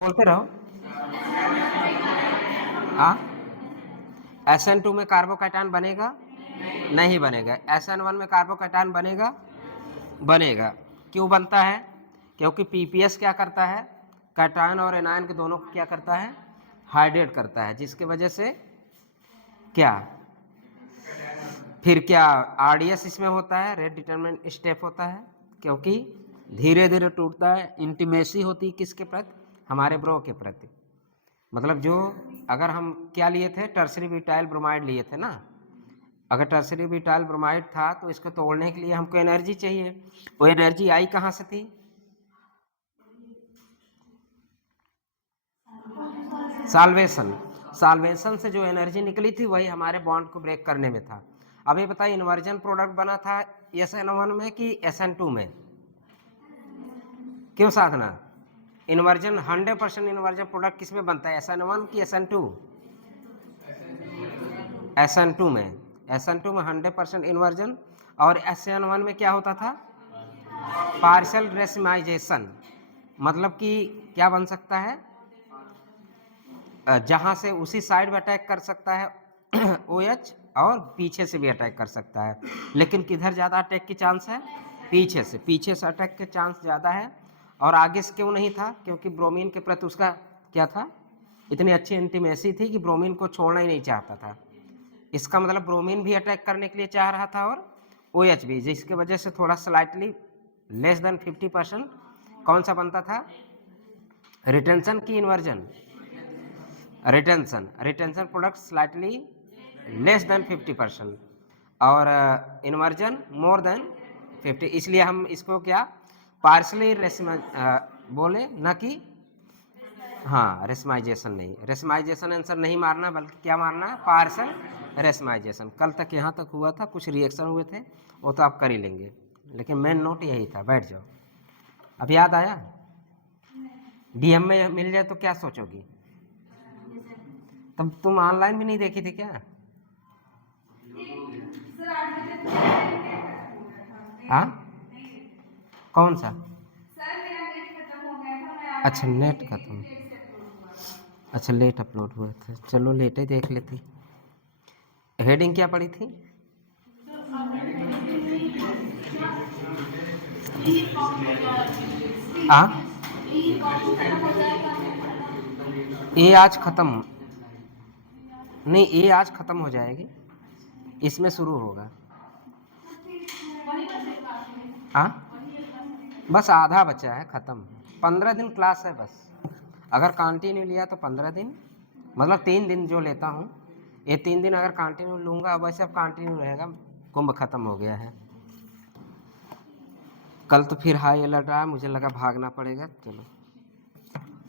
बोलते रहो। हाँ, SN2 में कार्बोकैटायन बनेगा? नहीं बनेगा। SN1 में कार्बोकैटायन बनेगा? बनेगा। क्यों बनता है? क्योंकि पीपीएस क्या करता है, कैटायन और एनायन के दोनों को क्या करता है, हाइड्रेट करता है, जिसके वजह से क्या फिर क्या आरडीएस इसमें होता है, रेट डिटरमिनेंट स्टेप होता है, क्योंकि धीरे धीरे टूटता है। इंटीमेसी होती है किसके प्रति, हमारे ब्रो के प्रति। मतलब जो अगर हम क्या लिए थे, टर्सरी ब्यूटाइल ब्रोमाइड लिए थे ना, अगर टर्सरी ब्यूटाइल ब्रोमाइड था तो इसको तोड़ने के लिए हमको एनर्जी चाहिए। वो एनर्जी आई कहाँ से थी? साल्वेशन से जो एनर्जी निकली थी वही हमारे बॉन्ड को ब्रेक करने में था। अब ये बताइए, इन्वर्जन प्रोडक्ट बना था SN1 में कि SN2 में? क्यों साधना? इन्वर्जन 100% इन्वर्जन प्रोडक्ट किस में बनता है, SN1 की SN2? SN2 में। SN2 में 100% इन्वर्जन। और SN1 में क्या होता था, पार्शियल रेसिमाइजेशन। मतलब कि क्या बन सकता है, जहां से उसी साइड में अटैक कर सकता है OH, और पीछे से भी अटैक कर सकता है। लेकिन किधर ज़्यादा अटैक की चांस है? पीछे से अटैक के चांस ज़्यादा है। और आगे से क्यों नहीं था? क्योंकि ब्रोमीन के प्रति उसका क्या था, इतनी अच्छी इंटीमेसी थी कि ब्रोमीन को छोड़ना ही नहीं चाहता था। इसका मतलब ब्रोमीन भी अटैक करने के लिए चाह रहा था और OH भी, जिसकी वजह से थोड़ा स्लाइटली लेस देन 50% कौन सा बनता था, रिटेंशन की inversion? Retention product slightly less than 50% और इन्वर्जन मोर देन 50। इसलिए हम इसको क्या पार्शली बोले ना कि, हाँ, रेसमाइजेशन नहीं, रेसमाइजेशन आंसर नहीं मारना, बल्कि क्या मारना है, पार्शल रेसमाइजेशन। कल तक यहाँ तक हुआ था, कुछ रिएक्शन हुए थे, वो तो आप कर ही लेंगे, लेकिन मेन नोट यही था। बैठ जाओ। अब याद आया? DM में मिल जाए तो क्या सोचोगी? तब तुम ऑनलाइन भी नहीं देखी थी क्या? हाँ, कौन सा? अच्छा, नेट खत्म। अच्छा, लेट अपलोड हुआ था, चलो लेट ही देख लेती। हेडिंग क्या पड़ी थी? हाँ, ये आज खत्म नहीं, ये आज खत्म हो जाएगी, इसमें शुरू होगा। हाँ, बस आधा बचा है, खत्म। 15 दिन क्लास है बस। अगर कंटिन्यू लिया तो 15 दिन, मतलब 3 दिन जो लेता हूँ, ये 3 दिन अगर कंटिन्यू लूँगा, वैसे अब कंटिन्यू रहेगा, कुंभ खत्म हो गया है। कल तो फिर हाई अलर्ट आया, मुझे लगा भागना पड़ेगा। चलो,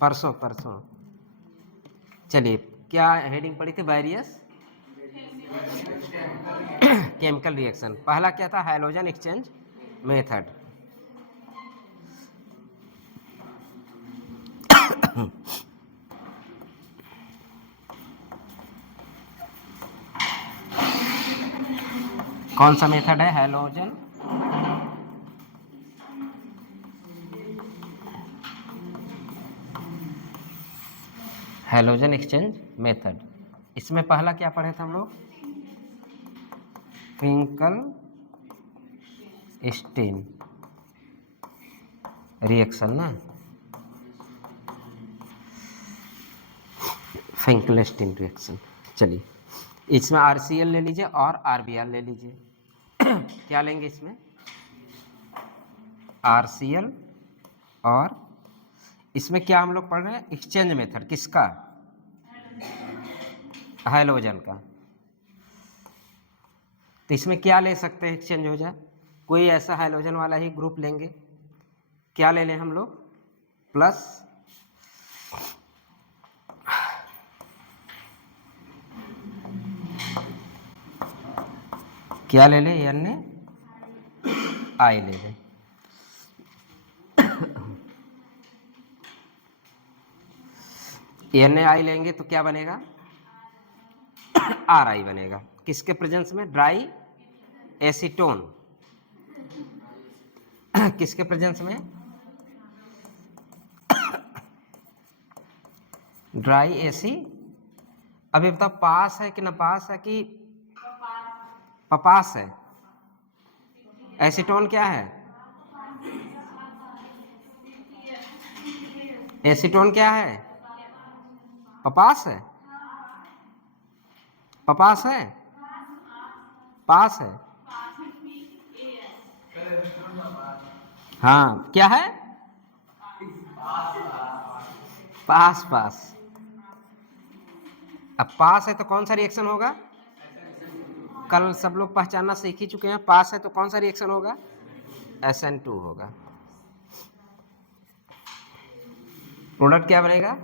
परसों चलिए, क्या हेडिंग पड़ी थी? Various chemical reaction. पहला क्या था, हाइड्रोजन एक्सचेंज मेथड। कौन सा मेथड है? Halogen exchange method. इसमें पहला क्या पढ़े थे हम लोग, फिंकल स्टीन रिएक्शन ना, फिंकल स्टीन रिएक्शन। चलिए, इसमें RCl ले लीजिए और RBr ले लीजिए। क्या लेंगे इसमें, RCl, और इसमें क्या हम लोग पढ़ रहे हैं, एक्सचेंज मेथड किसका, हैलोजन का। तो इसमें क्या ले सकते हैं, एक्सचेंज हो जाए, कोई ऐसा हैलोजन वाला ही ग्रुप लेंगे। क्या ले लें हम लोग, प्लस क्या ले लें, NaI ले लें। NaI लेंगे तो क्या बनेगा, RI बनेगा। किसके प्रेजेंस में, ड्राई एसीटोन। किसके प्रेजेंस में, ड्राई एसी। अभी बताओ पास है कि नपास है कि पपास है? एसीटोन क्या है? एसीटोन क्या है? पपास है? पपास है? पास है? हाँ क्या है? पास पास। अब पास है तो कौन सा रिएक्शन होगा? कल सब लोग पहचानना सीख ही चुके हैं। पास है तो कौन सा रिएक्शन होगा? SN2 होगा। प्रोडक्ट क्या बनेगा?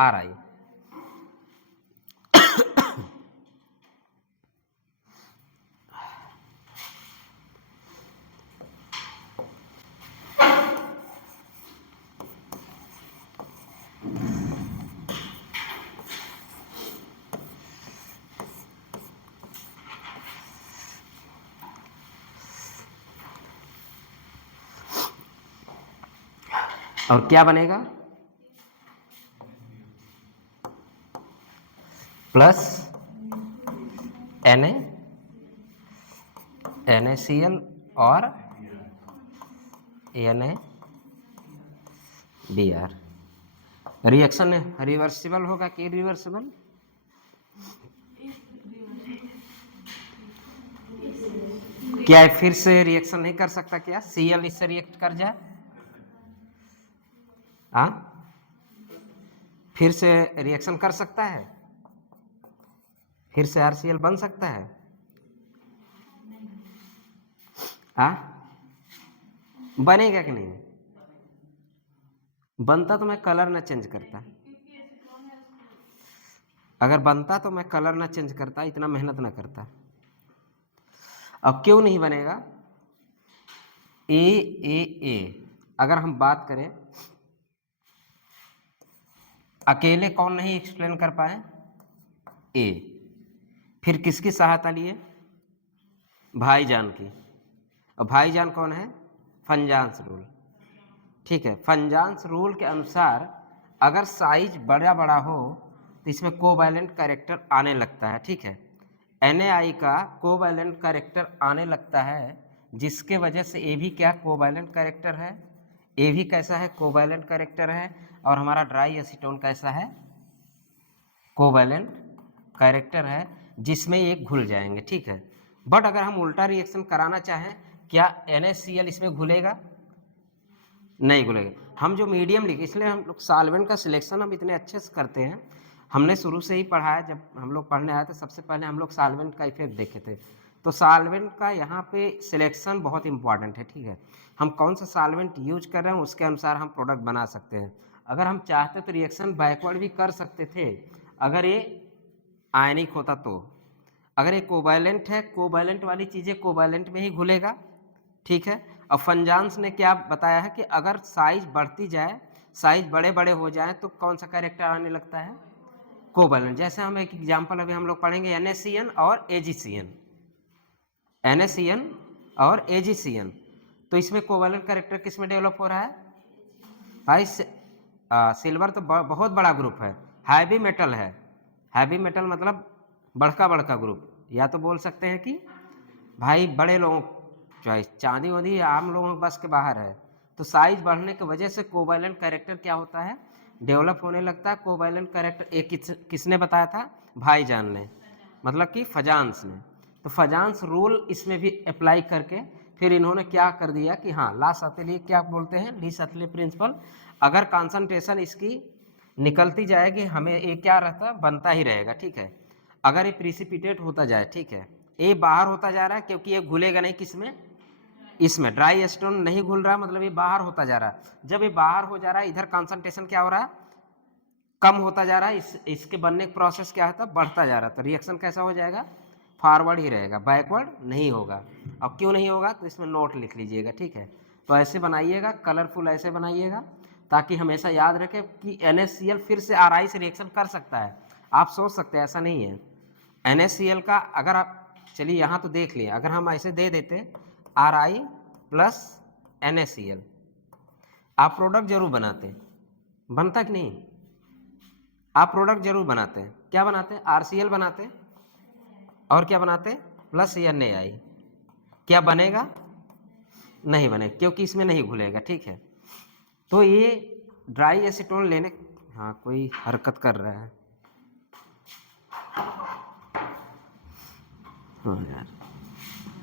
RI। और क्या बनेगा? प्लस NaCl और NaBr। रिएक्शन रिवर्सिबल होगा कि रिवर्सिबल? क्या है फिर से रिएक्शन नहीं कर सकता क्या? Cl इससे रिएक्ट कर जाए? हाँ फिर से रिएक्शन कर सकता है? फिर से RCl बन सकता है? हाँ बनेगा कि नहीं? बनता तो मैं कलर ना चेंज करता। अगर बनता तो मैं कलर ना चेंज करता, इतना मेहनत ना करता। अब क्यों नहीं बनेगा? ए अगर हम बात करें, अकेले कौन नहीं एक्सप्लेन कर पाए? ए। फिर किसकी सहायता लिए? भाईजान की। और भाईजान कौन है? फंजान्स रूल। ठीक है, फंजान्स रूल के अनुसार अगर साइज बड़ा बड़ा हो तो इसमें कोवैलेंट कैरेक्टर आने लगता है। ठीक है, NaI का कोवैलेंट कैरेक्टर आने लगता है, जिसके वजह से ए भी क्या कोवैलेंट कैरेक्टर है? ए भी कैसा है? कोवैलेंट कैरेक्टर है। और हमारा ड्राई एसीटोन कैसा है? कोवैलेंट कैरेक्टर है, जिसमें ये घुल जाएंगे। ठीक है, बट अगर हम उल्टा रिएक्शन कराना चाहें, क्या NaCl इसमें घुलेगा? नहीं घुलेगा। हम जो मीडियम लिखे, इसलिए हम लोग सॉल्वेंट का सिलेक्शन हम इतने अच्छे से करते हैं। हमने शुरू से ही पढ़ा है, जब हम लोग पढ़ने आए थे सबसे पहले हम लोग सॉल्वेंट का इफेक्ट देखे थे। तो सॉल्वेंट का यहाँ पे सिलेक्शन बहुत इंपॉर्टेंट है। ठीक है, हम कौन सा सॉल्वेंट यूज कर रहे हैं उसके अनुसार हम प्रोडक्ट बना सकते हैं। अगर हम चाहते तो रिएक्शन बैकवर्ड भी कर सकते थे, अगर ये आयनिक होता तो। अगर ये कोवैलेंट है, कोवैलेंट वाली चीज़ें कोवैलेंट में ही घुलेगा। ठीक है, अब फंजान्स ने क्या बताया है कि अगर साइज बढ़ती जाए, साइज बड़े बड़े हो जाए तो कौन सा कैरेक्टर आने लगता है? कोवैलेंट। जैसे हम एक एग्जांपल अभी हम लोग पढ़ेंगे NaCN और AgCN। NaCN और AgCN, तो इसमें कोवैलेंट कैरेक्टर किस में डेवलप हो रहा है भाई? सिल्वर तो बहुत बड़ा ग्रुप है, हैवी मेटल है। हैवी मेटल मतलब बड़का बड़का ग्रुप। या तो बोल सकते हैं कि भाई बड़े लोगों चॉइस, चांदी वांदी आम लोगों के बस के बाहर है। तो साइज बढ़ने की वजह से कोवैलेंट कैरेक्टर क्या होता है? डेवलप होने लगता है। कोवैलेंट कैरेक्टर एक किसने बताया था? भाईजान ने, मतलब कि फजांस ने। तो फजांस रूल इसमें भी अप्लाई करके फिर इन्होंने क्या कर दिया कि हाँ, ला सतली क्या बोलते हैं, ली सतली प्रिंसिपल। अगर कॉन्सेंट्रेशन इसकी निकलती जाएगी, हमें ये क्या रहता है? बनता ही रहेगा। ठीक है, अगर ये प्रिसिपिटेट होता जाए, ठीक है, ये बाहर होता जा रहा है क्योंकि ये घुलेगा नहीं किसमें? इसमें ड्राई एसीटोन नहीं घुल रहा, मतलब ये बाहर होता जा रहा है। जब ये बाहर हो जा रहा है, इधर कॉन्सेंट्रेशन क्या हो रहा है? कम होता जा रहा है। इसके बनने का प्रोसेस क्या होता है? बढ़ता जा रहा है। तो रिएक्शन कैसा हो जाएगा? फॉरवर्ड ही रहेगा, बैकवर्ड नहीं होगा। अब क्यों नहीं होगा तो इसमें नोट लिख लीजिएगा। ठीक है, तो ऐसे बनाइएगा, कलरफुल ऐसे बनाइएगा, ताकि हमेशा याद रखें कि NaCl फिर से RI से रिएक्शन कर सकता है। आप सोच सकते हैं ऐसा नहीं है। NaCl का अगर आप, चलिए यहाँ तो देख लिए, अगर हम ऐसे दे देते RI प्लस NaCl, आप प्रोडक्ट जरूर बनाते, बनता कि नहीं? आप प्रोडक्ट जरूर बनाते हैं, क्या बनाते हैं? RCl बनाते हैं और क्या बनाते हैं? Plus NaI। क्या बनेगा? नहीं बनेगा, क्योंकि इसमें नहीं घुलेगा, ठीक है। तो ये ड्राई एसीटोन लेने, हाँ कोई हरकत कर रहा है, हाँ यार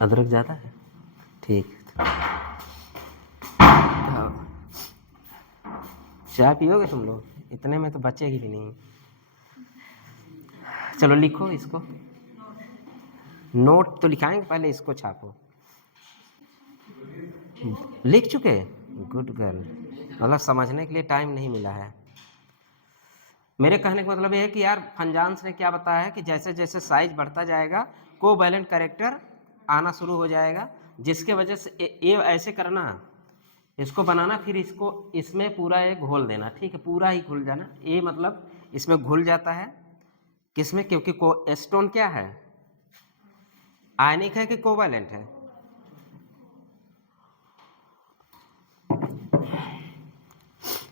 अदरक ज़्यादा है, ठीक। चाय पियोगे तुम लोग? इतने में तो बचेगी भी नहीं। चलो लिखो इसको, नोट तो लिखाएंगे, पहले इसको छापो। लिख चुके? गुड गर्ल, मतलब समझने के लिए टाइम नहीं मिला है। मेरे कहने का मतलब ये है कि यार फंजान्स ने क्या बताया है कि जैसे जैसे साइज बढ़ता जाएगा कोवैलेंट कैरेक्टर आना शुरू हो जाएगा, जिसके वजह से ये ऐसे करना, इसको बनाना, फिर इसको इसमें पूरा एक घोल देना, ठीक है, पूरा ही घुल जाना। ये मतलब इसमें घुल जाता है, किसमें? क्योंकि एसीटोन क्या है? आयनिक है कि कोवैलेंट है?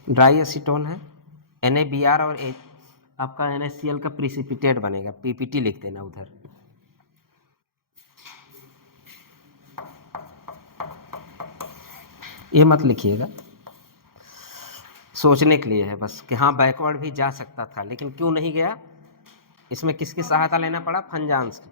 ड्राई एसीटोन है, NaBr और आपका NaCl का प्रिसिपिटेट बनेगा, PPT लिख देना उधर। ये मत लिखिएगा, सोचने के लिए है बस कि हाँ बैकवर्ड भी जा सकता था, लेकिन क्यों नहीं गया? इसमें किसकी सहायता लेना पड़ा? फंजान्स की।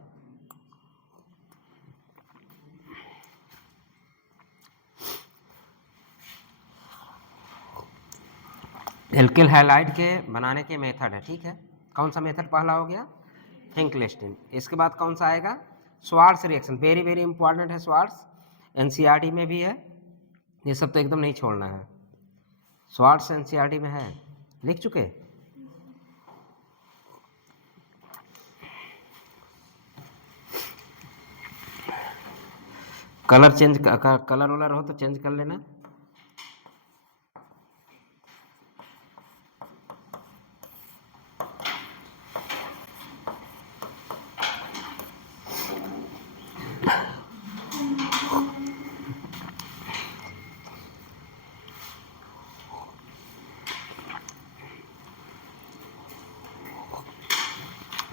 एल्किल हैलाइड के बनाने के मेथड है, ठीक है। कौन सा मेथड पहला हो गया? हिंकलिस्टन। इसके बाद कौन सा आएगा? Swarts reaction, very very important है स्वार्ट्स, NCERT में भी है, ये सब तो एकदम नहीं छोड़ना है। स्वार्ट्स NCERT में है, लिख चुके? कलर चेंज, कलर वलर हो तो चेंज कर लेना।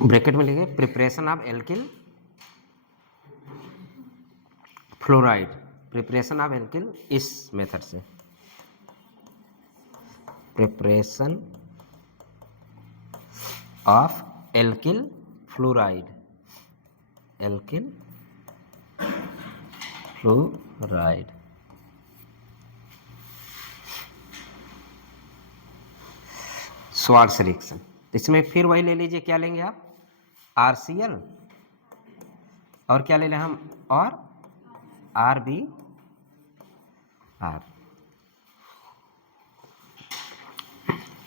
ब्रैकेट में लिखिए preparation of alkyl fluoride, preparation of alkyl इस मेथड से, preparation of alkyl fluoride, alkyl fluoride. Swarts reaction, इसमें फिर वही ले लीजिए, क्या लेंगे आप? RCl और क्या ले लें हम? और RbR,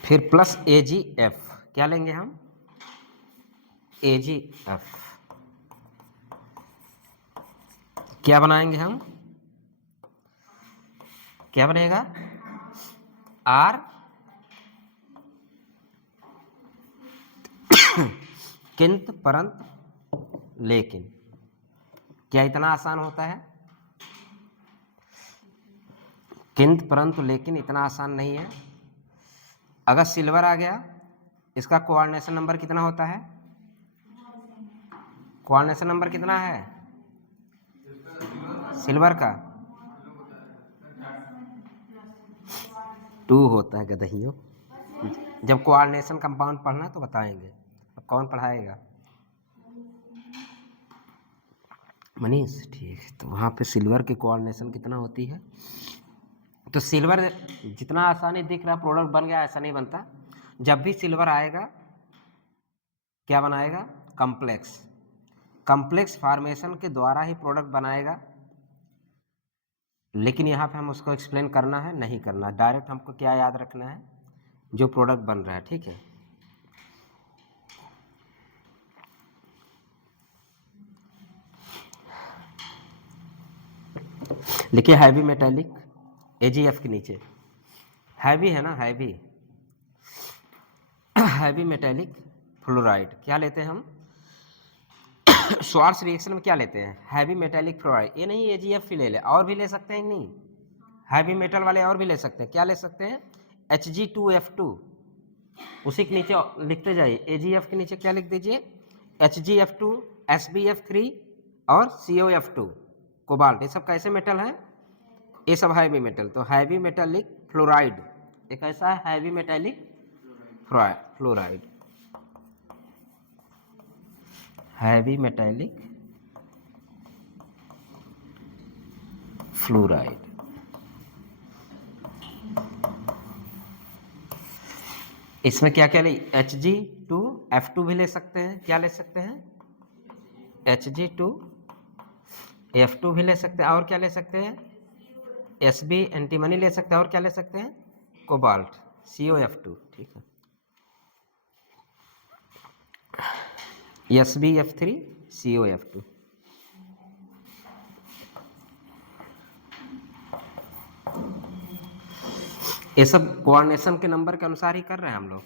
फिर प्लस AgF, क्या लेंगे हम? AgF। क्या बनाएंगे हम? क्या बनेगा? R किंतु परंतु लेकिन। क्या इतना आसान होता है? किंतु परंतु लेकिन इतना आसान नहीं है। अगर सिल्वर आ गया, इसका कोऑर्डिनेशन नंबर कितना होता है? कोऑर्डिनेशन नंबर कितना है सिल्वर का? 2 होता है गदहियों। जब कोऑर्डिनेशन कंपाउंड पढ़ना तो बताएंगे, अब कौन पढ़ाएगा? मनीष, ठीक है। तो वहाँ पे सिल्वर की कोऑर्डिनेशन कितना होती है? तो सिल्वर जितना आसानी दिख रहा प्रोडक्ट बन गया, ऐसा नहीं बनता। जब भी सिल्वर आएगा क्या बनाएगा? कॉम्प्लेक्स, कॉम्प्लेक्स फॉर्मेशन के द्वारा ही प्रोडक्ट बनाएगा। लेकिन यहाँ पे हम उसको एक्सप्लेन करना है नहीं करना, डायरेक्ट हमको क्या याद रखना है? जो प्रोडक्ट बन रहा है, ठीक है। लिखिए हैवी मेटालिक, AgF के नीचे हैवी है ना, हैवी, हैवी मेटालिक फ्लोराइड क्या लेते हैं हम? स्वार्ट्स रिएक्शन में क्या लेते हैं? Heavy metallic fluoride. ये नहीं AgF ही ले ले, और भी ले सकते हैं नहीं? हैवी मेटल वाले और भी ले सकते हैं, क्या ले सकते हैं, Hg2F2, उसी के नीचे लिखते जाइए, AgF के नीचे क्या लिख दीजिए, HgF2, SbF3 और COF2, कोबाल्ट। ये सब कैसे मेटल है, ये सब हैवी मेटल। तो हैवी मेटालिक फ्लोराइड एक ऐसा है, heavy metallic fluoride, heavy metallic fluoride. इसमें क्या क्या ले, Hg2F2 भी ले सकते हैं, क्या ले सकते हैं, Hg2F2 भी ले सकते हैं, और क्या ले सकते हैं, Sb एंटीमनी ले सकते हैं, और क्या ले सकते हैं, कोबाल्ट, COF2, ठीक है, SbF3 COF2। ये सब कोऑर्डिनेशन के नंबर के अनुसार ही कर रहे हैं हम लोग।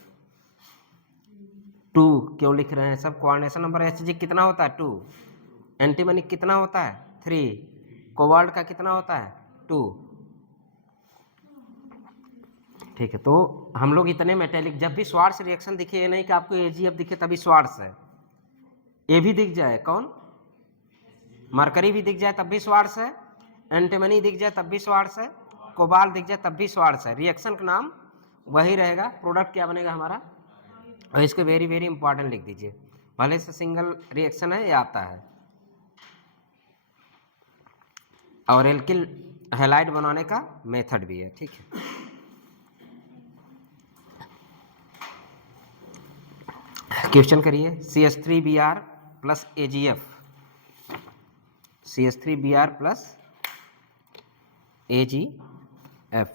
2 क्यों लिख रहे हैं, सब कोऑर्डिनेशन नंबर। Hg कितना होता है 2, एंटीमनी कितना होता है 3, कोबाल्ट का कितना होता है 2, ठीक है। तो हम लोग इतने मेटेलिक, जब भी स्वार्ट्स रिएक्शन दिखे, ये नहीं कि आपको AgF दिखे तभी स्वार्ट्स है, ये भी दिख जाए, कौन, मरकरी भी दिख जाए तब भी स्वार्ट्स है, एंटीमनी दिख जाए तब भी स्वार्ट्स है, कोबाल्ट दिख जाए तब भी स्वार्ट्स है। रिएक्शन का नाम वही रहेगा, प्रोडक्ट क्या बनेगा हमारा, और इसको वेरी वेरी इंपॉर्टेंट लिख दीजिए, भले से सिंगल रिएक्शन है ये आता है। और एल्किल हैलाइड बनाने का मेथड भी है, ठीक है। क्वेश्चन करिए, CH3Br plus AgF, CH3Br plus AgF,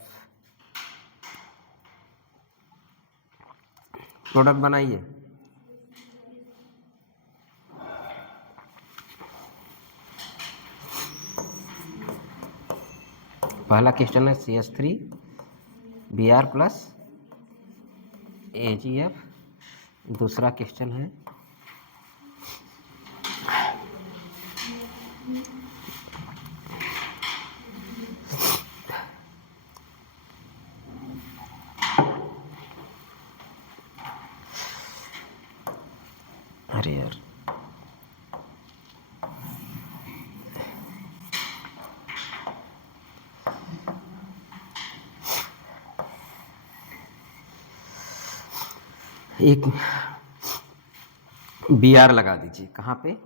product बनाइए। पहला क्वेश्चन है CH3Br प्लस AgF, दूसरा क्वेश्चन है अरे यार एक Br लगा दीजिए, कहाँ पे,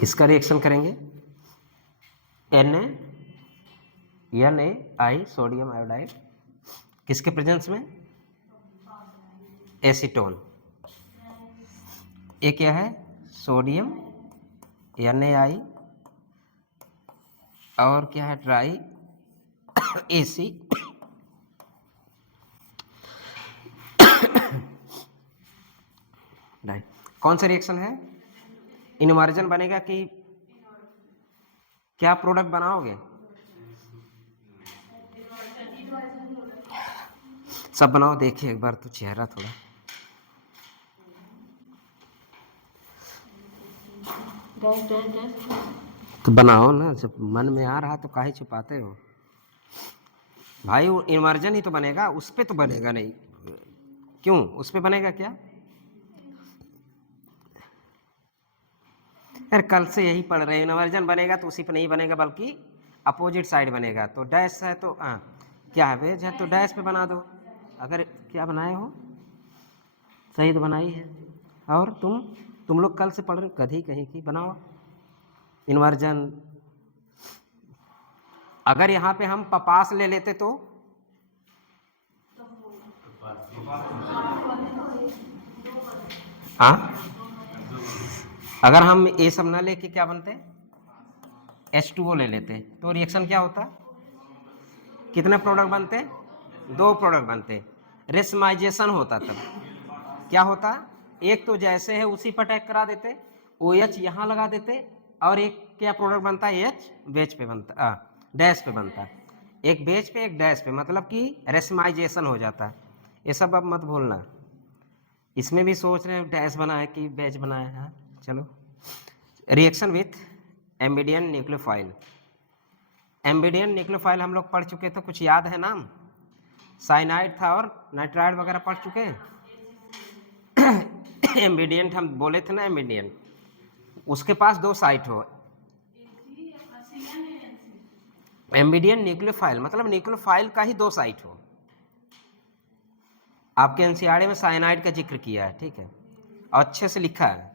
किसका रिएक्शन करेंगे, NaI सोडियम आयोडाइड, किसके प्रेजेंस में, एसीटोन। ये क्या है, सोडियम NaI, और क्या है, ट्राई AC राइट। कौन सा रिएक्शन है, इनवर्जन बनेगा कि क्या प्रोडक्ट बनाओगे, सब बनाओ, देखिए एक बार तो चेहरा थोड़ा, तो बनाओ ना, जब मन में आ रहा तो काहे छुपाते हो भाई, वो इमर्जन ही तो बनेगा, उस पे तो बनेगा नहीं, क्यों उस पे बनेगा क्या, यार कल से यही पढ़ रहे हैं, इनवर्जन बनेगा तो उसी पे नहीं बनेगा बल्कि अपोजिट साइड बनेगा। तो डैश है तो क्या है, वेज है तो डैश पे बना दो, अगर क्या बनाए हो सही तो बनाई है। और तुम लोग कल से पढ़ रहे, गधी कहीं की, बनाओ इन्वर्जन। अगर यहाँ पे हम पपास ले लेते तो अगर हम ये सब ना लेके क्या बनते, H2O ले लेते तो रिएक्शन क्या होता, कितने प्रोडक्ट बनते, 2 प्रोडक्ट बनते, रेसमाइजेशन होता। तब क्या होता, एक तो जैसे है उसी पर अटैक करा देते, OH यहाँ लगा देते, और एक क्या प्रोडक्ट बनता है, H बेच पे बनता, डैश पे बनता, एक बेच पे एक डैश पे, मतलब कि रेसमाइजेशन हो जाता। ये सब अब मत भूलना। इसमें भी सोच रहे हैं डैश बनाए कि बैच बनाए हैं। चलो, reaction with एम्बिडियन nucleophile. Ambident nucleophile हम लोग पढ़ चुके थे, कुछ याद है नाम? साइनाइड था और नाइट्राइड वगैरह पढ़ चुके हैं। एम्बिडियंट हम बोले थे ना, एम्बिडियंट उसके पास दो साइट हो। एम्बिडियन न्यूक्लियोफाइल मतलब न्यूक्लियोफाइल का ही दो साइट हो। आपके एनसीईआरटी में साइनाइड का जिक्र किया है, ठीक है, और अच्छे से लिखा है।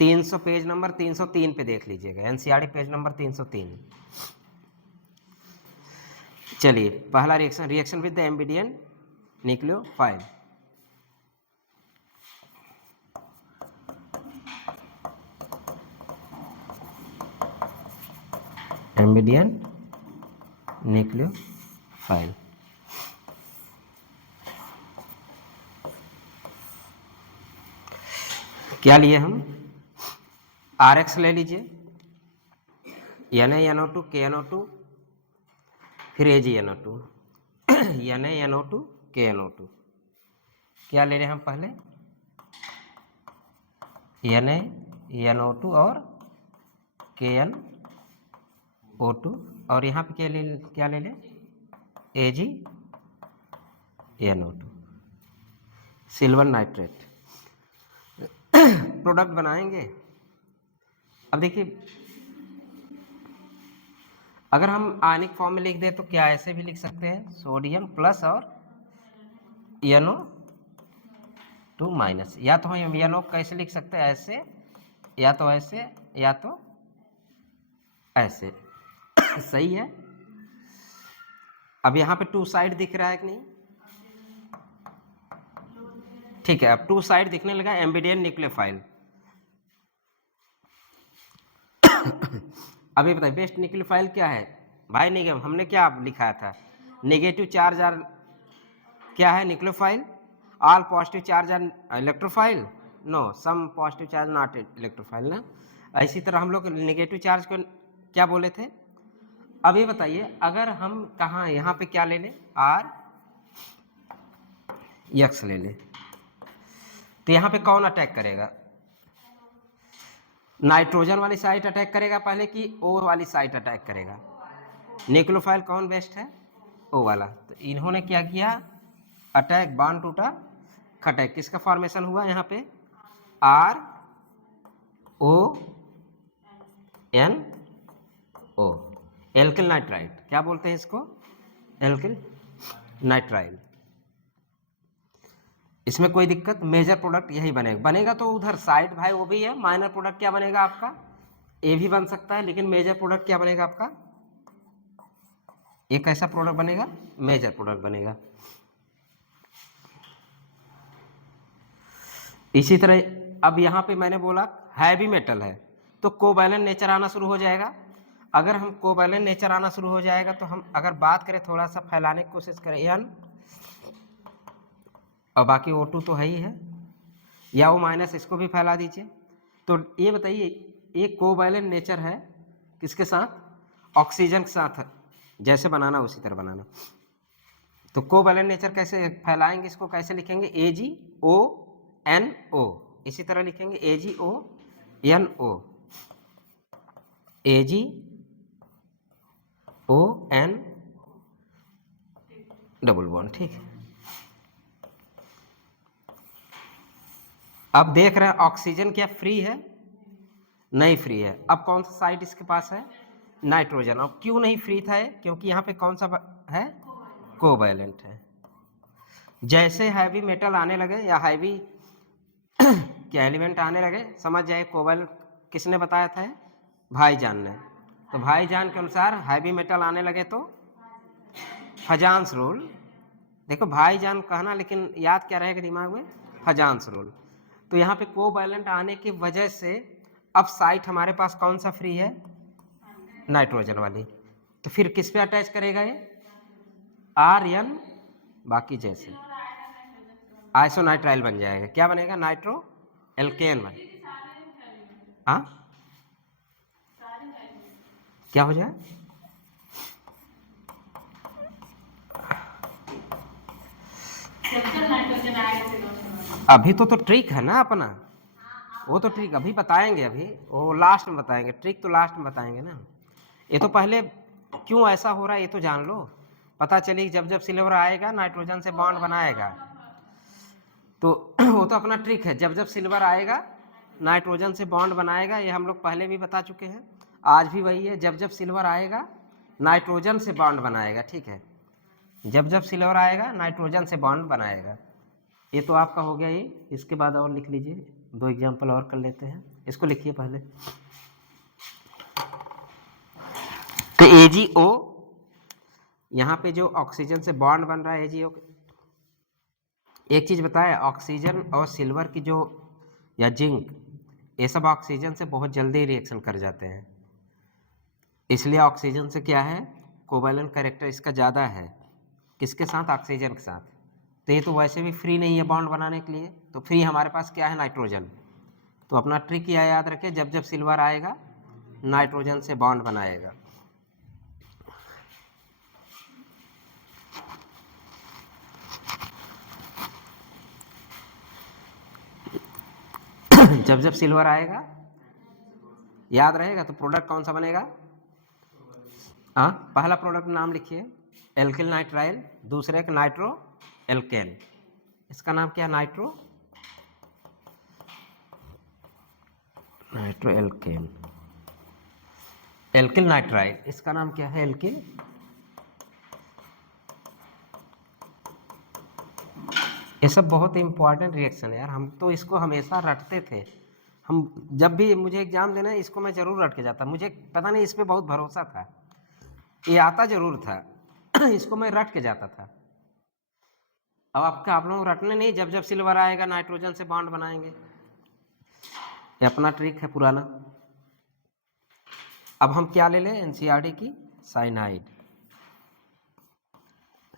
300 पेज नंबर 303 पे देख लीजिएगा, एनसीईआरटी पेज नंबर 303। चलिए, पहला reaction, reaction with the ambident nucleophile. Ambident nucleophile. क्या लिए हम? RX ले लीजिए, NaNO2 KNO2 फिर AgNO2 NaNO2 KNO2। क्या ले रहे हैं हम पहले? NaNO2 और KNO2, और यहाँ पे क्या ले लें? AgNO2, silver nitrate. प्रोडक्ट बनाएंगे। अब देखिए, अगर हम आयनिक फॉर्म में लिख दें तो क्या ऐसे भी लिख सकते हैं, सोडियम प्लस और NO2 माइनस, या तो हम NO कैसे लिख सकते हैं, ऐसे, या तो ऐसे, या तो ऐसे। सही है। अब यहाँ पे 2 साइड दिख रहा है कि नहीं? ठीक है, अब 2 साइड दिखने लगा एम्बिडियन न्यूक्लियोफाइल। अभी बताइए बेस्ट न्यूक्लियोफाइल क्या है भाई? निगम, हमने क्या लिखा था? नेगेटिव चार्ज आर क्या है nucleophile? All positive charge are electrophile? No, some positive charge not electrophile ना। इसी तरह हम लोग नेगेटिव चार्ज को क्या बोले थे? अभी बताइए, अगर हम कहाँ यहाँ पे क्या ले लें, RX ले लें, तो यहाँ पे कौन अटैक करेगा? नाइट्रोजन वाली साइट अटैक करेगा पहले कि O वाली साइट अटैक करेगा? न्यूक्लियोफाइल कौन बेस्ट है? O वाला। तो इन्होंने क्या किया, अटैक, बॉन्ड टूटा, खटैक, किसका फॉर्मेशन हुआ यहाँ पे? RONO, alkyl nitride. क्या बोलते हैं इसको? Alkyl nitride. इसमें कोई दिक्कत? मेजर प्रोडक्ट यही बनेगा तो उधर साइड भाई वो भी है। माइनर प्रोडक्ट क्या बनेगा आपका? ए भी बन सकता है, लेकिन मेजर प्रोडक्ट क्या बनेगा आपका? एक ऐसा प्रोडक्ट बनेगा, मेजर प्रोडक्ट बनेगा। इसी तरह अब यहाँ पे मैंने बोला हैवी मेटल है तो कोवैलेंट नेचर आना शुरू हो जाएगा। अगर हम कोवैलेंट नेचर आना शुरू हो जाएगा तो हम अगर बात करें, थोड़ा सा फैलाने की कोशिश करें, N और बाकी O2 तो है ही है, या O- इसको भी फैला दीजिए। तो ये बताइए, ये कोवैलेंट नेचर है किसके साथ? ऑक्सीजन के साथ। जैसे बनाना उसी तरह बनाना। तो कोवैलेंट नेचर कैसे फैलाएंगे, इसको कैसे लिखेंगे? AgONO, इसी तरह लिखेंगे AgONO, AgON डबल बॉन्ड, ठीक है। अब देख रहे हैं ऑक्सीजन क्या फ्री है? नहीं फ्री है। अब कौन सा साइड इसके पास है? नाइट्रोजन। अब क्यों नहीं फ्री था? क्योंकि यहाँ पे कौन सा है? कोवैलेंट है। जैसे हैवी मेटल आने लगे या हैवी क्या एलिमेंट आने लगे, समझ जाए कोवैलेंट किसने बताया था? भाईजान ने। तो भाईजान के अनुसार हैवी मेटल आने लगे तो फजान्स रूल। देखो भाईजान कहना, लेकिन याद क्या रहेगा दिमाग में? फजान्स रूल। तो यहाँ पे कोवैलेंट आने की वजह से अब साइट हमारे पास कौन सा फ्री है? नाइट्रोजन वाली। तो फिर किस पे अटैच करेगा ये? RN, बाकी जैसे आइसोनाइट्राइल बन जाएगा। क्या बनेगा? नाइट्रो एल्केन बन। हाँ, क्या हो जाए? अभी तो ट्रिक है ना अपना, वो तो ट्रिक अभी बताएंगे, अभी वो लास्ट में बताएंगे, ट्रिक तो लास्ट में बताएंगे ना। ये तो पहले क्यों ऐसा हो रहा है ये तो जान लो, पता चली जब जब सिल्वर आएगा नाइट्रोजन से बॉन्ड बनाएगा, तो वो तो अपना ट्रिक है, जब जब सिल्वर आएगा नाइट्रोजन से बॉन्ड बनाएगा, ये हम लोग पहले भी बता चुके हैं, आज भी वही है, जब जब सिल्वर आएगा नाइट्रोजन से बॉन्ड बनाएगा, ठीक है, जब जब सिल्वर आएगा नाइट्रोजन से बॉन्ड बनाएगा। ये तो आपका हो गया ये, इसके बाद और लिख लीजिए, 2 एग्जाम्पल और कर लेते हैं, इसको लिखिए पहले। तो AgO, यहाँ पे जो ऑक्सीजन से बॉन्ड बन रहा है AgO, एक चीज़ बताया, ऑक्सीजन और सिल्वर की जो या जिंक, ये सब ऑक्सीजन से बहुत जल्दी रिएक्शन कर जाते हैं, इसलिए ऑक्सीजन से क्या है, कोवैलेंट कैरेक्टर इसका ज़्यादा है, किसके साथ, ऑक्सीजन के साथ। तो ये तो वैसे भी फ्री नहीं है बॉन्ड बनाने के लिए, तो फ्री हमारे पास क्या है, नाइट्रोजन। तो अपना ट्रिक यह याद रखें, जब जब सिल्वर आएगा नाइट्रोजन से बॉन्ड बनाएगा। जब जब सिल्वर आएगा, याद रहेगा, तो प्रोडक्ट कौन सा बनेगा, हाँ, पहला प्रोडक्ट नाम लिखिए, एल्किल नाइट्राइल, दूसरे का नाइट्रो एल्केन, इसका नाम क्या है, नाइट्रो एल्केन, एल्किल नाइट्राइल, इसका नाम क्या है, एल्किल। ये सब बहुत इंपॉर्टेंट रिएक्शन है यार, हम तो इसको हमेशा रटते थे, हम जब भी मुझे एग्जाम देना है इसको मैं जरूर रट के जाता, मुझे पता नहीं इस पर बहुत भरोसा था, ये आता जरूर था इसको मैं रट के जाता था। अब आप लोग रटने नहीं, जब जब सिल्वर आएगा नाइट्रोजन से बॉन्ड बनाएंगे, ये अपना ट्रिक है पुराना। अब हम क्या ले लें, एनसीईआरटी की साइनाइड,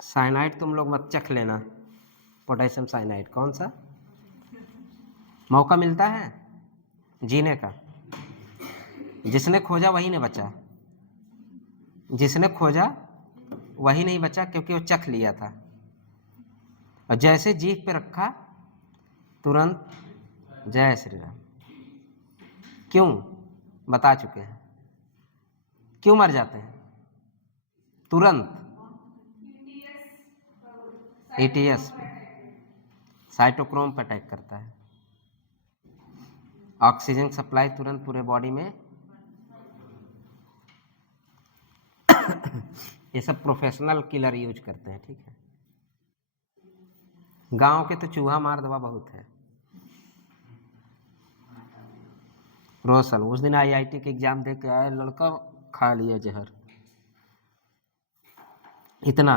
साइनाइड तुम लोग मत चख लेना, पोटेशियम साइनाइड, कौन सा, मौका मिलता है जीने का, जिसने खोजा वही ने बचा, जिसने खोजा वही नहीं बचा, क्योंकि वो चख लिया था, और जैसे जीभ पे रखा तुरंत जय श्री राम। क्यों, बता चुके हैं, क्यों मर जाते हैं तुरंत, ETS पे, साइटोक्रोम पर अटैक करता है, ऑक्सीजन सप्लाई तुरंत पूरे बॉडी में ये सब प्रोफेशनल किलर यूज करते हैं, ठीक है, गांव के तो चूहा मार दवा बहुत है। रोशन उस दिन IIT के एग्जाम दे के आया लड़का, खा लिया जहर, इतना,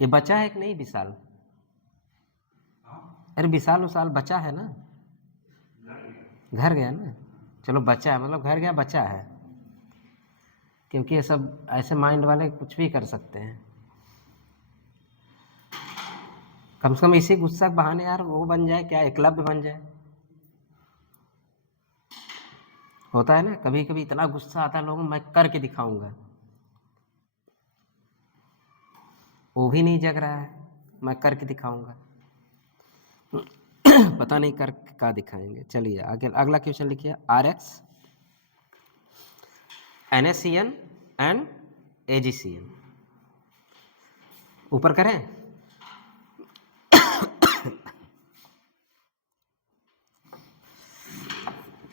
ये बचा है कि नहीं विशाल, अरे विशाल उसाल बचा है ना, घर गया ना, चलो बचा है, मतलब घर गया बचा है, क्योंकि ये सब ऐसे माइंड वाले कुछ भी कर सकते हैं, कम से कम इसी गुस्सा के बहाने यार वो बन जाए, क्या एकलव्य बन जाए, होता है ना कभी कभी, इतना गुस्सा आता है लोगों, मैं करके दिखाऊंगा, वो भी नहीं जग रहा है, मैं करके दिखाऊंगा पता नहीं कर क्या दिखाएंगे। चलिए आगे अगला क्वेश्चन लिखिए, RX NaCN एंड AgCN, ऊपर करें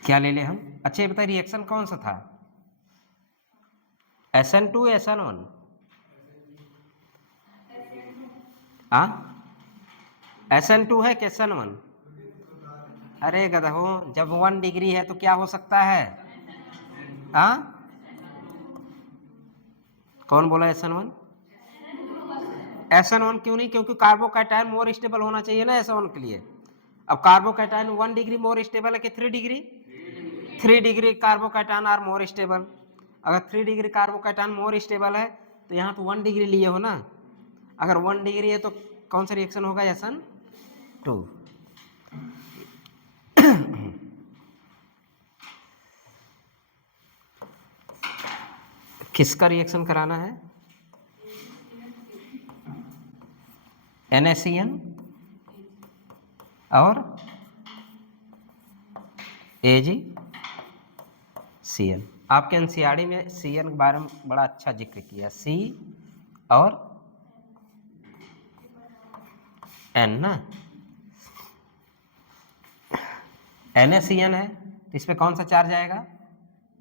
क्या ले ले हम, अच्छा ये बताइए रिएक्शन कौन सा था, SN2 SN1, हाँ SN2 है कि SN1, अरे गधो, जब 1 डिग्री है तो क्या हो सकता है, हाँ कौन बोला SN1, SN1 क्यों नहीं, क्योंकि कार्बोकैटायन मोर स्टेबल होना चाहिए ना SN1 के लिए, अब कार्बोकैटायन 1 डिग्री मोर स्टेबल है कि 3 degree, 3 degree carbocation are more stable, अगर 3 डिग्री कार्बोकैटायन मोर स्टेबल है तो यहाँ तो 1 डिग्री लिए हो ना, अगर 1 डिग्री है तो कौन सा रिएक्शन होगा, SN2। किसका रिएक्शन कराना है, NaCN और AgCN। आपके एनसीईआरटी में CN के बारे में बड़ा अच्छा जिक्र किया, C और N ना। NaCN है तो इस पे कौन सा चार्ज आएगा,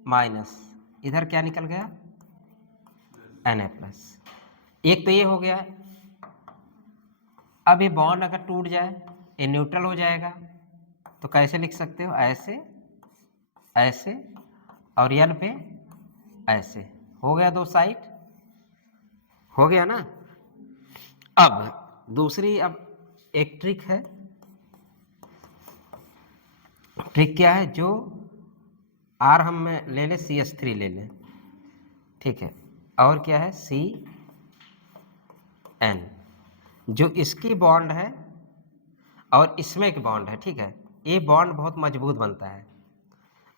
माइनस, इधर क्या निकल गया, Na प्लस। एक तो ये हो गया। अब ये बॉन्ड अगर टूट जाए, ये न्यूट्रल हो जाएगा, तो कैसे लिख सकते हो, ऐसे ऐसे और N पे ऐसे, हो गया दो साइड, हो गया ना। अब दूसरी, अब एक ट्रिक है। ट्रिक क्या है, जो R हम में ले लें, CH3 ले लें, ठीक है, और क्या है, CN, जो इसकी बॉन्ड है और इसमें एक बॉन्ड है, ठीक है, ये बॉन्ड बहुत मजबूत बनता है।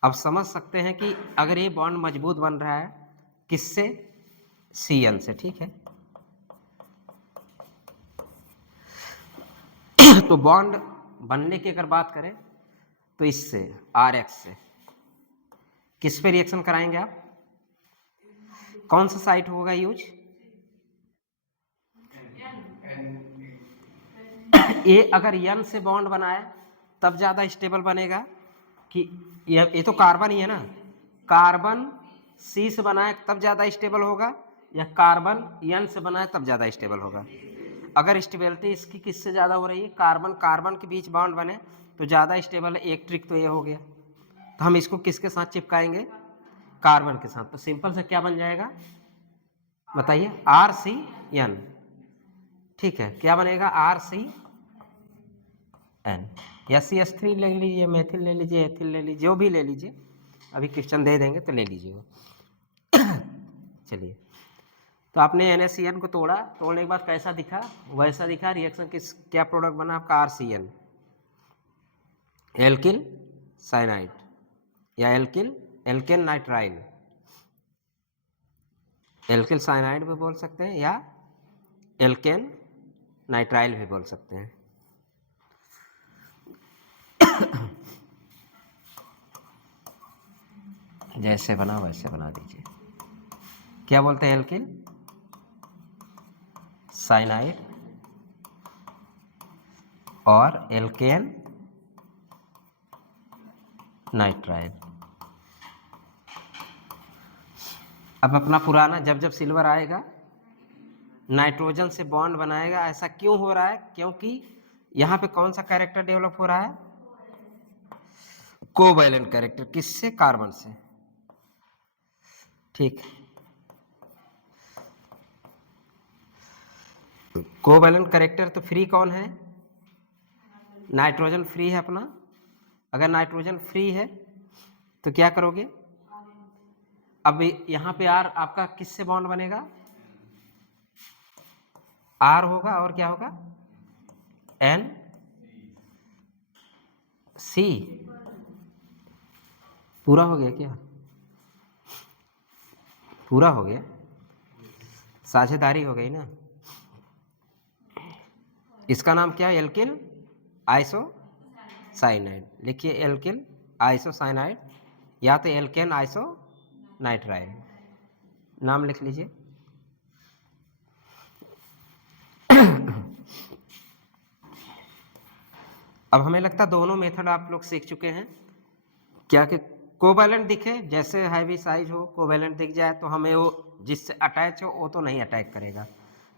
अब समझ सकते हैं कि अगर ये बॉन्ड मजबूत बन रहा है किससे, CN से, ठीक है। तो बॉन्ड बनने की अगर बात करें तो इससे RX से किस पे रिएक्शन कराएंगे आप, कौन सा साइट होगा यूज, ये अगर N से बॉन्ड बनाए तब ज़्यादा स्टेबल बनेगा कि ये तो कार्बन ही है ना, कार्बन C से बनाए तब ज़्यादा स्टेबल होगा, या कार्बन N से बनाए तब ज़्यादा स्टेबल होगा। अगर स्टेबिलिटी इसकी किससे ज़्यादा हो रही है, कार्बन कार्बन के बीच बॉन्ड बने तो ज़्यादा स्टेबल है। एक ट्रिक तो ये हो गया। तो हम इसको किसके साथ चिपकाएंगे, कार्बन के साथ। तो सिंपल से क्या बन जाएगा बताइए, RCN, ठीक है, क्या बनेगा, RCN, या CH3 ले लीजिए, मेथिल ले लीजिए, एथिल ले लीजिए, जो भी ले लीजिए, अभी क्वेश्चन दे देंगे तो ले लीजिए। चलिए, तो आपने NaCN को तोड़ा, तोड़ने के बाद कैसा दिखा, वैसा दिखा। रिएक्शन किस, क्या प्रोडक्ट बना आपका, RCN, एल्किल साइनाइड, या एल्केन नाइट्राइल, एल्किल साइनाइड भी बोल सकते हैं या एल्केन नाइट्राइल भी बोल सकते हैं। जैसे बना वैसे बना दीजिए। क्या बोलते हैं, एल्किल साइनाइड और एल्केन नाइट्राइल। अब अपना पुराना, जब जब सिल्वर आएगा नाइट्रोजन से बॉन्ड बनाएगा। ऐसा क्यों हो रहा है, क्योंकि यहाँ पे कौन सा कैरेक्टर डेवलप हो रहा है, कोवैलेंट कैरेक्टर, किससे, कार्बन से, ठीक। कोवैलेंट कैरेक्टर तो फ्री कौन है, नाइट्रोजन फ्री है अपना। अगर नाइट्रोजन फ्री है तो क्या करोगे, अब यहाँ पे R आपका किससे बॉन्ड बनेगा, R होगा और क्या होगा, NC। पूरा हो गया क्या, पूरा हो गया, साझेदारी हो गई ना। इसका नाम क्या है, एल्किल आइसोसाइनाइड। लिखिए एल्किल आइसोसाइनाइड, या तो एल्केन आइसोनाइट्राइल, नाम लिख लीजिए। अब हमें लगता है दोनों मेथड आप लोग सीख चुके हैं। क्या कि कोवैलेंट दिखे, जैसे हैवी साइज हो, कोवैलेंट दिख जाए तो हमें वो जिससे अटैच हो वो तो नहीं अटैक करेगा।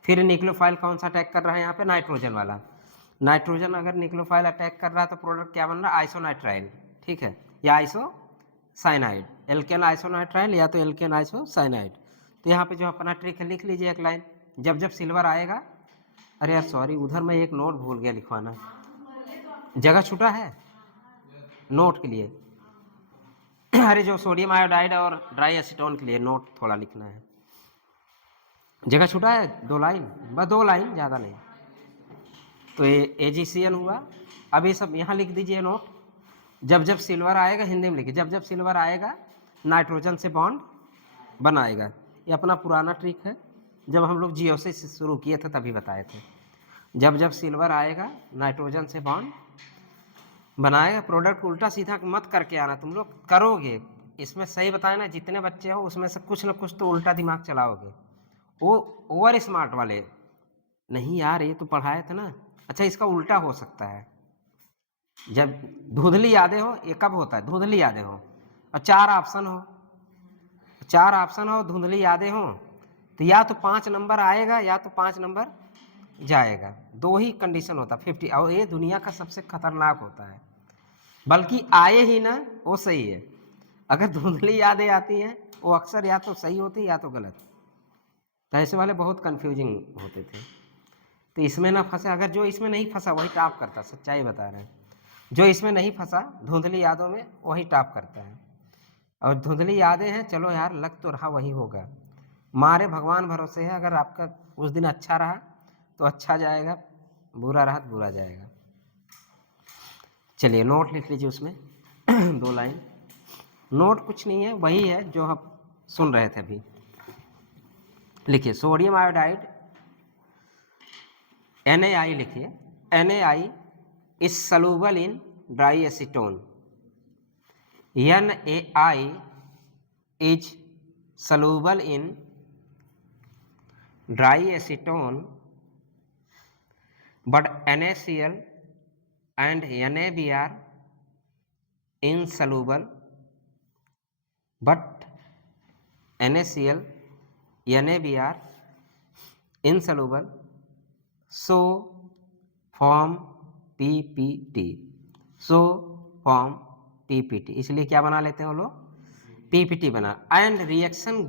फिर न्यूक्लियोफाइल कौन सा अटैक कर रहा है यहाँ पे, नाइट्रोजन वाला। नाइट्रोजन अगर न्यूक्लियोफाइल अटैक कर रहा है तो प्रोडक्ट क्या बन रहा है, आइसोनाइट्राइल, ठीक है, या आइसोसाइनाइड, एल्केन आइसोनाइट्राइल या तो एल्केन आइसोसाइनाइड। तो यहाँ पे जो अपना ट्रिक है लिख लीजिए एक लाइन, जब जब सिल्वर आएगा। अरे यार सॉरी, उधर मैं एक नोट भूल गया लिखवाना, जगह छूटा है नोट के लिए। अरे जो सोडियम आयोडाइड और ड्राई एसीटोन के लिए नोट थोड़ा लिखना है, जगह छूटा है, 2 लाइन, बस 2 लाइन, ज़्यादा नहीं। तो ये AgCN हुआ। अब ये सब यहाँ लिख दीजिए नोट। जब जब सिल्वर आएगा, हिंदी में लिखिए, जब जब सिल्वर आएगा नाइट्रोजन से बॉन्ड बनाएगा। ये अपना पुराना ट्रिक है, जब हम लोग जियो से शुरू किए थे तभी बताए थे। जब जब सिल्वर आएगा नाइट्रोजन से बॉन्ड बनाएगा। प्रोडक्ट उल्टा सीधा मत करके आना, तुम लोग करोगे इसमें सही बताया ना, जितने बच्चे हो उसमें से कुछ ना कुछ तो उल्टा दिमाग चलाओगे। वो ओवर स्मार्ट वाले नहीं यार, ये तो पढ़ाए थे ना। अच्छा, इसका उल्टा हो सकता है। जब धुंधली यादें हो, ये कब होता है? धुंधली यादें हो और चार ऑप्शन हो, धुंधली यादें हो, तो या तो 5 नंबर आएगा या तो 5 नंबर जाएगा। दो ही कंडीशन होता है 50। और ये दुनिया का सबसे खतरनाक होता है, बल्कि आए ही ना वो सही है। अगर धुंधली यादें आती हैं वो अक्सर या तो सही होती या तो गलत। तो ऐसे वाले बहुत कंफ्यूजिंग होते थे। तो इसमें ना फंसे, अगर जो इसमें नहीं फंसा वही टॉप करता, सच्चाई बता रहे हैं। जो इसमें नहीं फंसा धुंधली यादों में वही टॉप करता है। और धुंधली यादें हैं, चलो यार लग तो रहा वही होगा। मारे भगवान भरोसे है, अगर आपका उस दिन अच्छा रहा तो अच्छा जाएगा, बुरा रहा तो बुरा जाएगा। चलिए नोट लिख लीजिए उसमें 2 लाइन। नोट कुछ नहीं है, वही है जो हम सुन रहे थे अभी। लिखिए सोडियम आयोडाइड NaI लिखिए। NaI is soluble in dry acetone. NaI is soluble in dry acetone, but NaCl and NAB are insoluble. But NaCl, NAB are insoluble, so form PPT। so form PPT, इसलिए क्या बना लेते हैं वो लोग? PPT बना। and reaction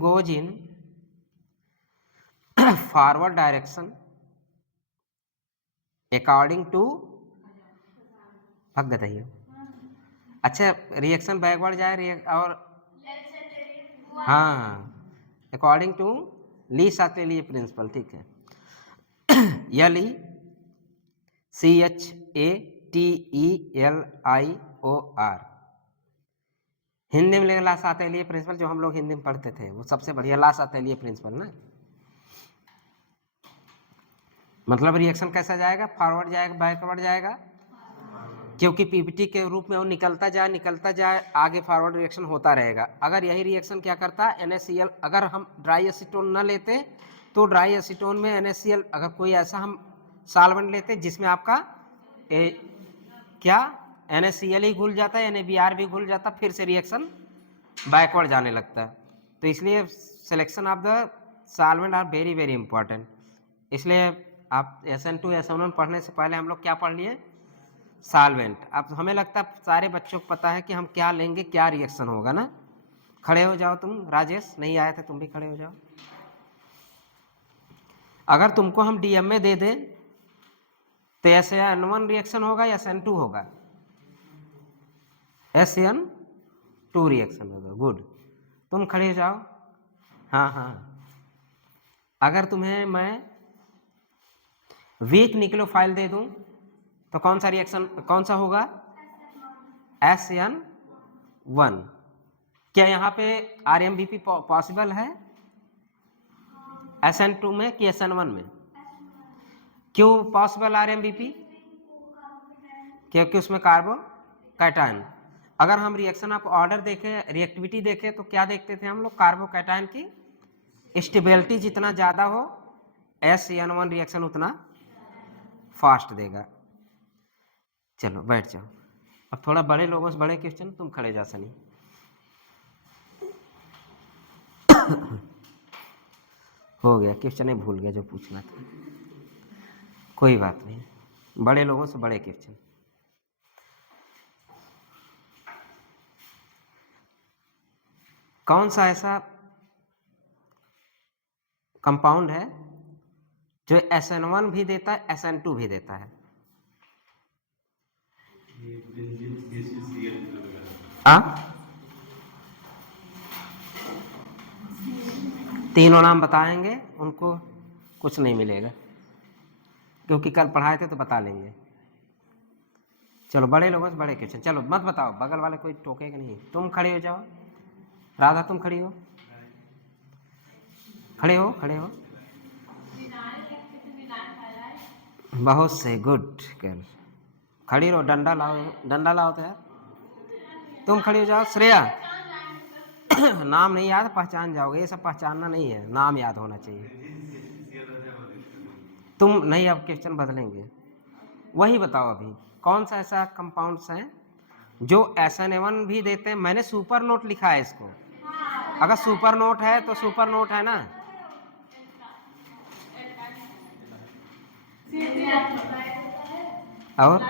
goes in forward direction according to भग गई। अच्छा, रिएक्शन बैकवर्ड जाए और हाँ, अकॉर्डिंग टू ली सातेली प्रिंसिपल, ठीक है। LECHATELIOR हिंदी में ला सातेली प्रिंसिपल, जो हम लोग हिंदी में पढ़ते थे वो सबसे बढ़िया ला सातेली प्रिंसिपल ना। मतलब रिएक्शन कैसा जाएगा? फॉरवर्ड जाएगा, बैकवर्ड जाएगा, क्योंकि पीपीटी के रूप में वो निकलता जाए आगे फॉरवर्ड रिएक्शन होता रहेगा। अगर यही रिएक्शन क्या करता है NaCl, अगर हम ड्राई एसीटोन ना लेते तो ड्राई एसीटोन में NaCl, अगर कोई ऐसा हम सॉल्वेंट लेते जिसमें आपका क्या NaCl ही घुल जाता है, NaBr भी घुल जाता, फिर से रिएक्शन बैकवर्ड जाने लगता है। तो इसलिए selection of the solvent are very very important. इसलिए आप SN2 SN1 पढ़ने से पहले हम लोग क्या पढ़ लिए? सॉल्वेंट। अब हमें लगता है सारे बच्चों को पता है कि हम क्या लेंगे, क्या रिएक्शन होगा ना। खड़े हो जाओ तुम, राजेश नहीं आए थे, तुम भी खड़े हो जाओ। अगर तुमको हम DMA दे दें तो SN1 रिएक्शन होगा या SN2 होगा? SN2 रिएक्शन होगा। गुड, तुम खड़े हो जाओ। हाँ, अगर तुम्हें मैं वीक न्यूक्लियोफाइल दे दूं तो कौन सा रिएक्शन, कौन सा होगा? SN1। क्या यहाँ पे RMBP पॉसिबल है SN2 में कि SN1 में? क्यों पॉसिबल RMBP? क्योंकि उसमें कार्बो कैटायन। अगर हम रिएक्शन ऑफ ऑर्डर देखें, रिएक्टिविटी देखें, तो क्या देखते थे हम लोग? कार्बो कैटायन की स्टेबिलिटी जितना ज़्यादा हो SN1 रिएक्शन उतना फास्ट देगा। चलो बैठ जाओ। अब थोड़ा बड़े लोगों से बड़े क्वेश्चन, तुम खड़े जा सनी। हो गया, क्वेश्चन ही भूल गया जो पूछना था, कोई बात नहीं। बड़े लोगों से बड़े क्वेश्चन। कौन सा ऐसा कंपाउंड है जो SN1 भी देता है SN2 भी देता है? तीनों नाम बताएंगे, उनको कुछ नहीं मिलेगा, क्योंकि कल पढ़ाए थे तो बता लेंगे। चलो बड़े लोगों से बड़े क्वेश्चन, चलो मत बताओ, बगल वाले कोई टोकेगा नहीं। तुम खड़े हो जाओ, राधा तुम खड़ी हो, खड़े हो। बहुत से, गुड गर्ल। खड़ी रहो, डंडा लाओ, डंडा लाओ तो यार। तुम खड़ी हो जाओ श्रेया। नाम नहीं याद, पहचान जाओगे, ये सब पहचानना नहीं है, नाम याद होना चाहिए। तुम नहीं, अब क्वेश्चन बदलेंगे। वही बताओ अभी कौन सा ऐसा कंपाउंड्स है जो SN1 भी देते हैं। मैंने सुपर नोट लिखा है इसको, अगर सुपर नोट है तो सुपर नोट है ना। और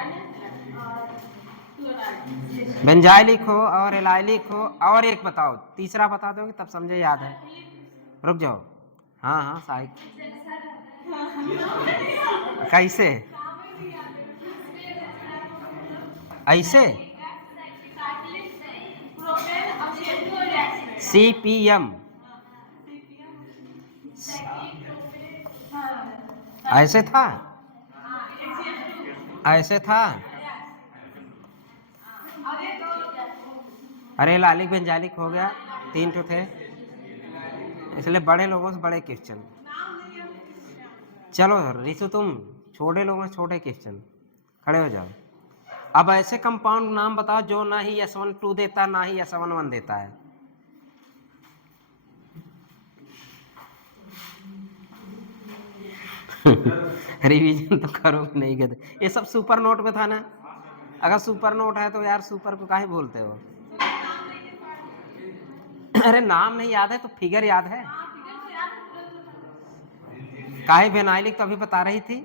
बेंजाइलिक हो और एलाइलिक हो, और एक बताओ, तीसरा बता दोगे तब समझे याद है। रुक जाओ, हाँ हाँ साइक। कैसे ऐसे? CPM ऐसे था, ऐसे था। अरे लालिक बेंजालिक हो गया, 3 तो थे, इसलिए बड़े लोगों से बड़े क्वेश्चन। चलो रिशु तुम छोटे लोगों से छोटे क्वेश्चन, खड़े हो जाओ। अब ऐसे कंपाउंड नाम बताओ जो ना ही S12 देता ना ही S11 देता है। रिवीजन तो करो नहीं कहते, ये सब सुपर नोट में था ना। अगर सुपर नोट है तो यार सुपर को काहे बोलते हो। अरे नाम नहीं याद है तो फिगर याद है। काहे विनाइलिक तो अभी बता रही थी,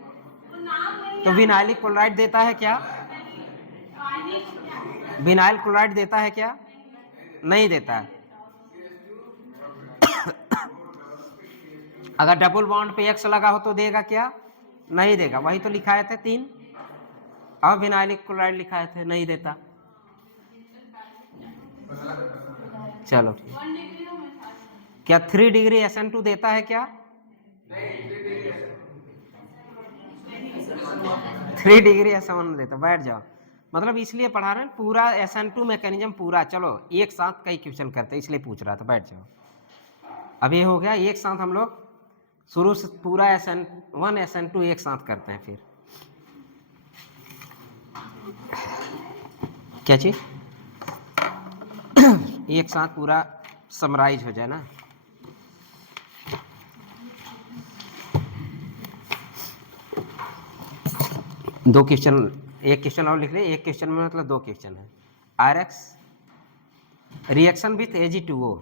तो विनाइलिक क्लोराइड देता है क्या? विनाइल क्लोराइड देता है क्या? नहीं देता। अगर डबल बॉन्ड पे X लगा हो तो देगा क्या? नहीं देगा, वही तो लिखाए थे 3। अब विनाइलिक क्लोराइड लिखाए थे, नहीं देता। चलो ठीक, क्या 3 डिग्री SN2 देता है क्या? 3 डिग्री SN1 देता। बैठ जाओ, मतलब इसलिए पढ़ा रहे हैं पूरा SN2 मैकेनिज्म पूरा। चलो एक साथ कई क्वेश्चन करते हैं इसलिए पूछ रहा था, बैठ जाओ। अभी हो गया एक साथ, हम लोग शुरू से पूरा SN1 SN2 एक साथ करते हैं। फिर क्या चीज एक साथ पूरा समराइज हो जाए ना। दो क्वेश्चन, एक क्वेश्चन और लिख ले, एक क्वेश्चन में मतलब 2 क्वेश्चन है। RX reaction with Ag2O,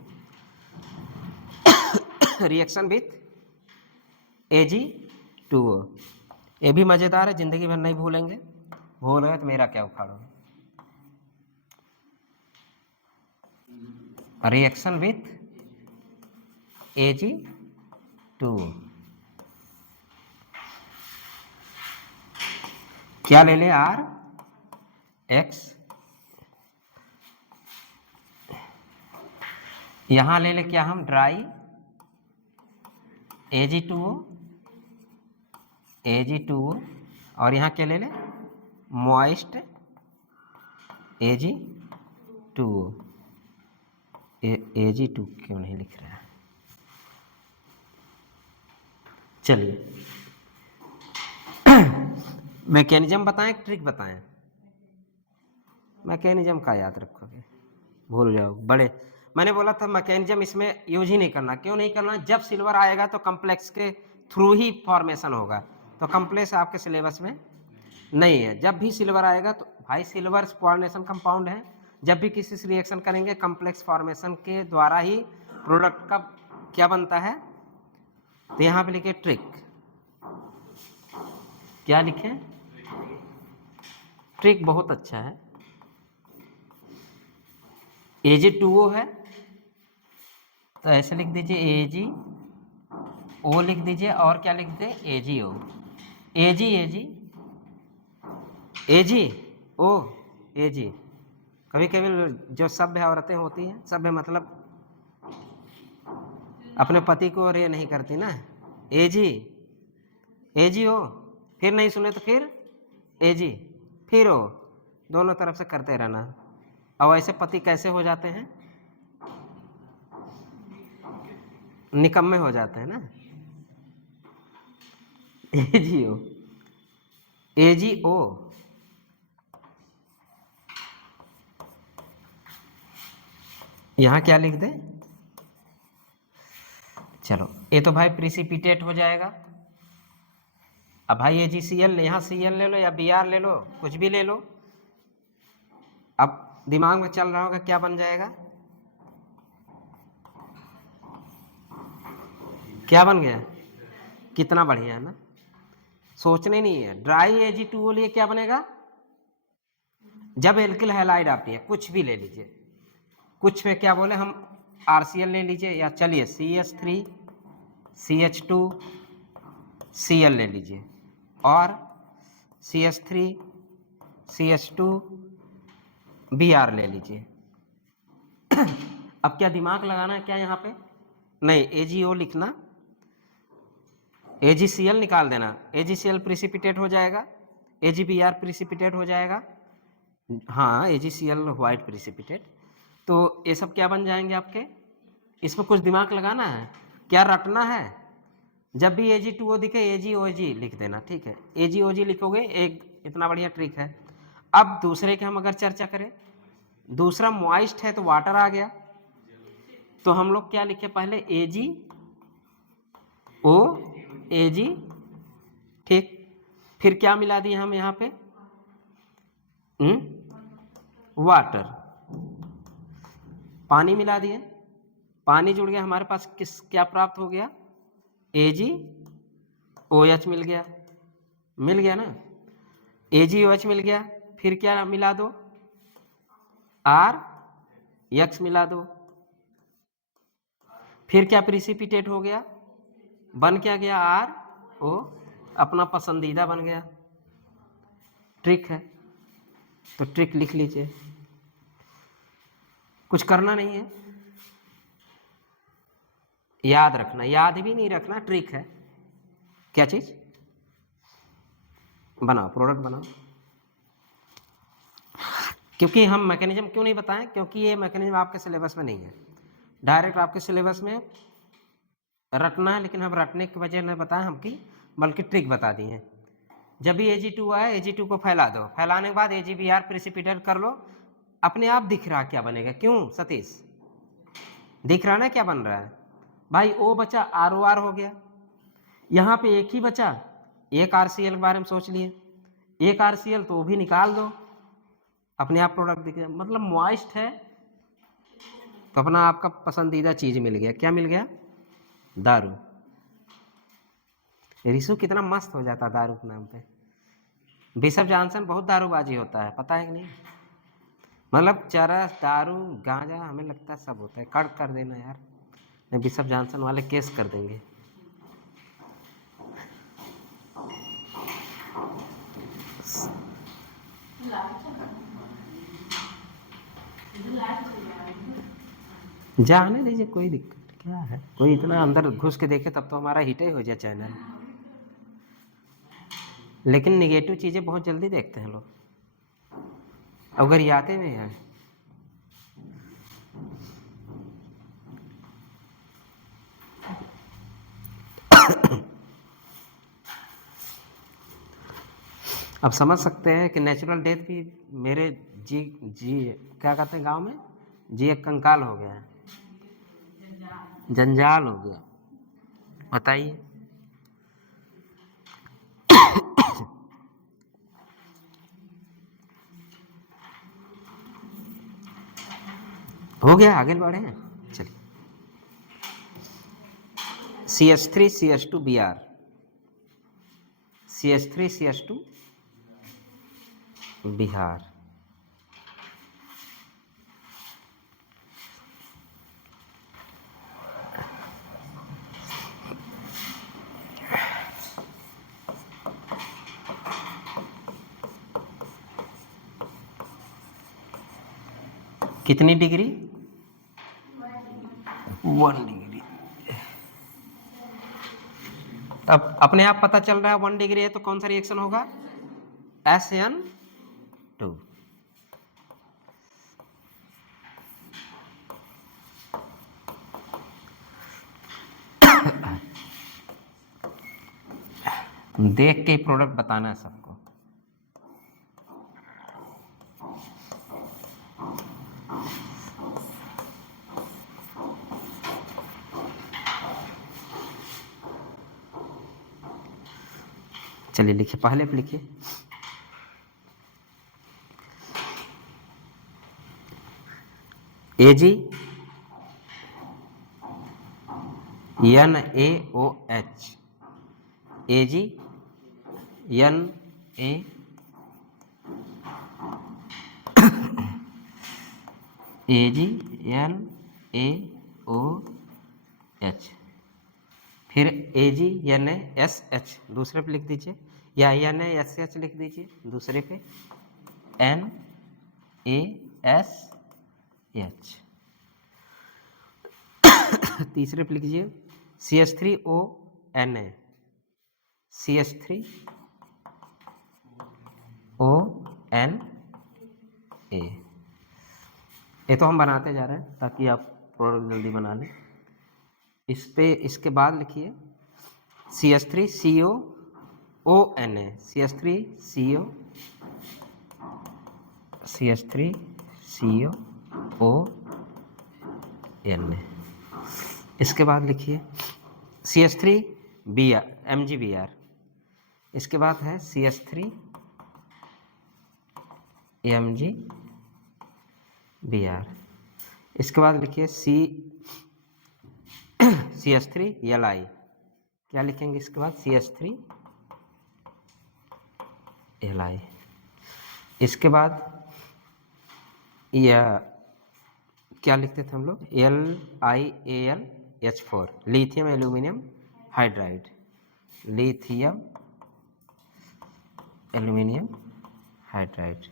reaction with Ag2O, ये भी मजेदार है, जिंदगी भर नहीं भूलेंगे। भूल गए तो मेरा क्या उखाड़ो। रिएक्शन विथ Ag2O, क्या ले ले? RX, यहां ले ले क्या हम? ड्राई Ag2O, और यहाँ क्या ले ले? Moist Ag2O। Ag2 क्यों नहीं लिख रहा है? चलिए मैकेनिज्म बताएं, ट्रिक बताएं। मैकेनिज्म का याद रखोगे, भूल जाओ बड़े। मैंने बोला था मैकेनिज्म इसमें यूज ही नहीं करना। क्यों नहीं करना? जब सिल्वर आएगा तो कम्प्लेक्स के थ्रू ही फॉर्मेशन होगा, तो कम्प्लेक्स आपके सिलेबस में नहीं है। जब भी सिल्वर आएगा तो भाई सिल्वर कोऑर्डिनेशन कंपाउंड है, जब भी किसी से रिएक्शन करेंगे कम्प्लेक्स फॉर्मेशन के द्वारा ही प्रोडक्ट का क्या बनता है। तो यहाँ पे लिखे ट्रिक, क्या लिखे? ट्रिक बहुत अच्छा है। Ag2O है तो ऐसे लिख दीजिए Ag, O लिख दीजिए, और क्या लिख दे? AgO, AgO, Ag। कभी कभी जो सभ्य औरतें होती हैं, सभ्य मतलब अपने पति को और ये नहीं करती ना, AgO, फिर नहीं सुने तो फिर Ag, फिर O, दोनों तरफ से करते रहना। और ऐसे पति कैसे हो जाते हैं? निकम्मे हो जाते हैं ना। AgO, AgO, यहाँ क्या लिख दे, चलो ये तो भाई प्रिसिपिटेट हो जाएगा। अब भाई AgCl, यहाँ Cl ले लो या Br ले लो, कुछ भी ले लो। अब दिमाग में चल रहा होगा क्या बन जाएगा, क्या बन गया, कितना बढ़िया है ना, सोचने नहीं है। ड्राई Ag2O लिए क्या बनेगा, जब एल्किल हैलाइड आती है, कुछ भी ले लीजिए, कुछ में क्या बोले हम, RCl ले लीजिए, या चलिए CH3 CH2 Cl ले लीजिए, और CH3 CH2 Br ले लीजिए। अब क्या दिमाग लगाना है क्या यहाँ पे, नहीं AgO लिखना, AgCl निकाल देना, AgCl प्रिसिपिटेट हो जाएगा, AgBr प्रिसिपिटेट हो जाएगा, हाँ AgCl व्हाइट प्रिसिपिटेट। तो ये सब क्या बन जाएंगे आपके, इसमें कुछ दिमाग लगाना है, क्या रटना है, जब भी Ag2O दिखे AgOg लिख देना, ठीक है, AgOg लिखोगे, एक इतना बढ़िया ट्रिक है। अब दूसरे के हम अगर चर्चा करें, दूसरा मॉइस्ट है तो वाटर आ गया, तो हम लोग क्या लिखे पहले, AgO Ag, ठीक, फिर क्या मिला दिए हम यहाँ पे, वाटर, पानी मिला दिए, पानी जुड़ गया, हमारे पास किस क्या प्राप्त हो गया, AgOH मिल गया ना, AgOH मिल गया, फिर क्या मिला दो, RX मिला दो, फिर क्या प्रिसिपिटेट हो गया, बन क्या गया, RO, अपना पसंदीदा बन गया। ट्रिक है, तो ट्रिक लिख लीजिए, कुछ करना नहीं है, याद रखना, याद भी नहीं रखना, ट्रिक है। क्या चीज, बनाओ, प्रोडक्ट बनाओ। क्योंकि हम मैकेनिज्म क्यों नहीं बताएं, क्योंकि ये मैकेनिज्म आपके सिलेबस में नहीं है, डायरेक्ट आपके सिलेबस में रटना है, लेकिन हम रटने की वजह नहीं बताएं हमकी, बल्कि ट्रिक बता दी है। जब भी Ag2 आए, Ag2 को फैला दो, फैलाने के बाद AgBr प्रिसिपिटेट कर लो, अपने आप दिख रहा क्या बनेगा, क्यों सतीश, दिख रहा ना क्या बन रहा है भाई, O बचा, ROR हो गया, यहाँ पे एक ही बचा, एक RCl के बारे में सोच लिए, एक RCl तो भी निकाल दो, अपने आप प्रोडक्ट दिख गया, मतलब मॉइस्ट है तो अपना आपका पसंदीदा चीज मिल गया, क्या मिल गया, दारू। रिशु कितना मस्त हो जाता दारू के नाम पे, बिशप जॉनसन बहुत दारूबाजी होता है, पता है कि नहीं, मतलब चरस, दारू, गांजा, हमें लगता है सब होता है, कर देना यार, नहीं बिशप जॉनसन वाले केस कर देंगे। जाने दीजिए, कोई दिक्कत क्या है, कोई इतना अंदर घुस के देखे तब तो हमारा हिट ही हो जाए चैनल। लेकिन निगेटिव चीजें बहुत जल्दी देखते हैं लोग, अगर ये आते हुए हैं। अब समझ सकते हैं कि नेचुरल डेथ भी मेरे जी क्या कहते हैं गांव में, जी एक कंकाल हो गया है, जंजाल हो गया, बताइए। हो गया, आगे बढ़े हैं, चलिए। CH3 CH2 Br, CH3 CH2 Bihar, कितनी डिग्री, 1 डिग्री। अब अपने आप पता चल रहा है 1 डिग्री है तो कौन सा रिएक्शन होगा, SN2। देख के प्रोडक्ट बताना है सबको। चलिए लिखिए, पहले पे लिखिए AgNaOH, AgNaOH, फिर AgNaSH दूसरे पे लिख दीजिए, या NaSH लिख दीजिए दूसरे पे, NaSH, तीसरे पे लिखिए CH3ONa, CH3ONa। ये तो हम बनाते जा रहे हैं ताकि आप प्रोडक्ट जल्दी बना लें। इस पे इसके बाद लिखिए CH3COONa, CH3COONa। इसके बाद लिखिए CH3Br MgBr, इसके बाद है CH3MgBr, इसके बाद लिखिए CH3Li, क्या लिखेंगे इसके बाद CH3Li, इसके बाद या क्या लिखते थे हम लोग LiAlH4, lithium aluminium hydride, lithium aluminium hydride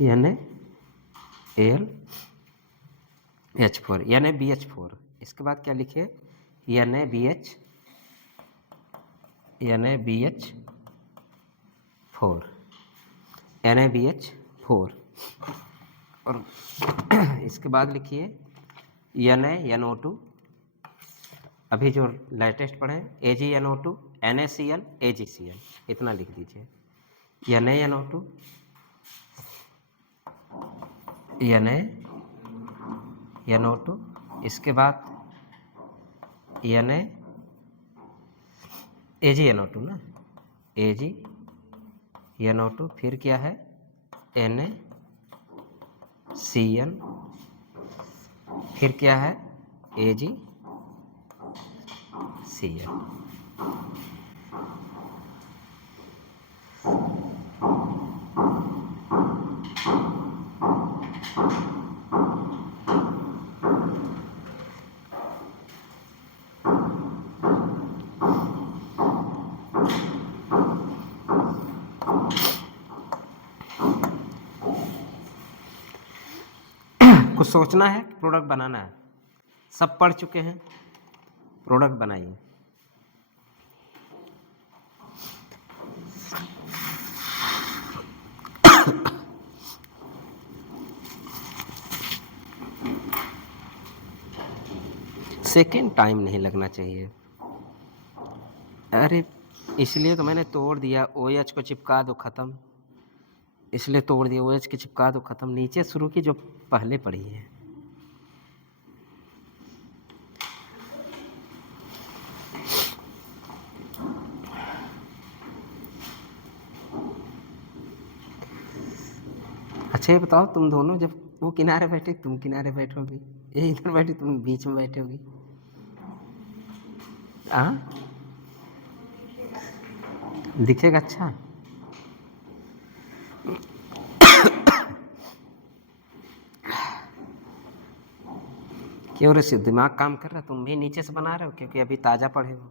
NaAlH4 NaBH4। इसके बाद क्या लिखे NaBH4 और इसके बाद लिखिए NaNO2, अभी जो लेटेस्ट पढ़े AgNO2 NaCl AgCl, इतना लिख दीजिए NaNO2 NaNO2, इसके बाद AgNO2 ना, AgNO2, फिर क्या है NaCl, फिर क्या है AgCl। कुछ सोचना है, प्रोडक्ट बनाना है, सब पढ़ चुके हैं, प्रोडक्ट बनाइए। सेकेंड टाइम नहीं लगना चाहिए। अरे इसलिए तो मैंने तोड़ दिया, OH को चिपका दो खत्म, इसलिए तोड़ दिया, OH की चिपका दो खत्म, नीचे शुरू की जो पहले पढ़ी है। अच्छा ये बताओ, तुम दोनों जब वो किनारे बैठे, तुम किनारे बैठोगी, ये इधर बैठे, तुम बीच में बैठोगी, हाँ दिखेगा अच्छा। क्यों रे, दिमाग काम कर रहा है, तुम भी नीचे से बना रहे हो क्योंकि अभी ताजा पढ़े हो।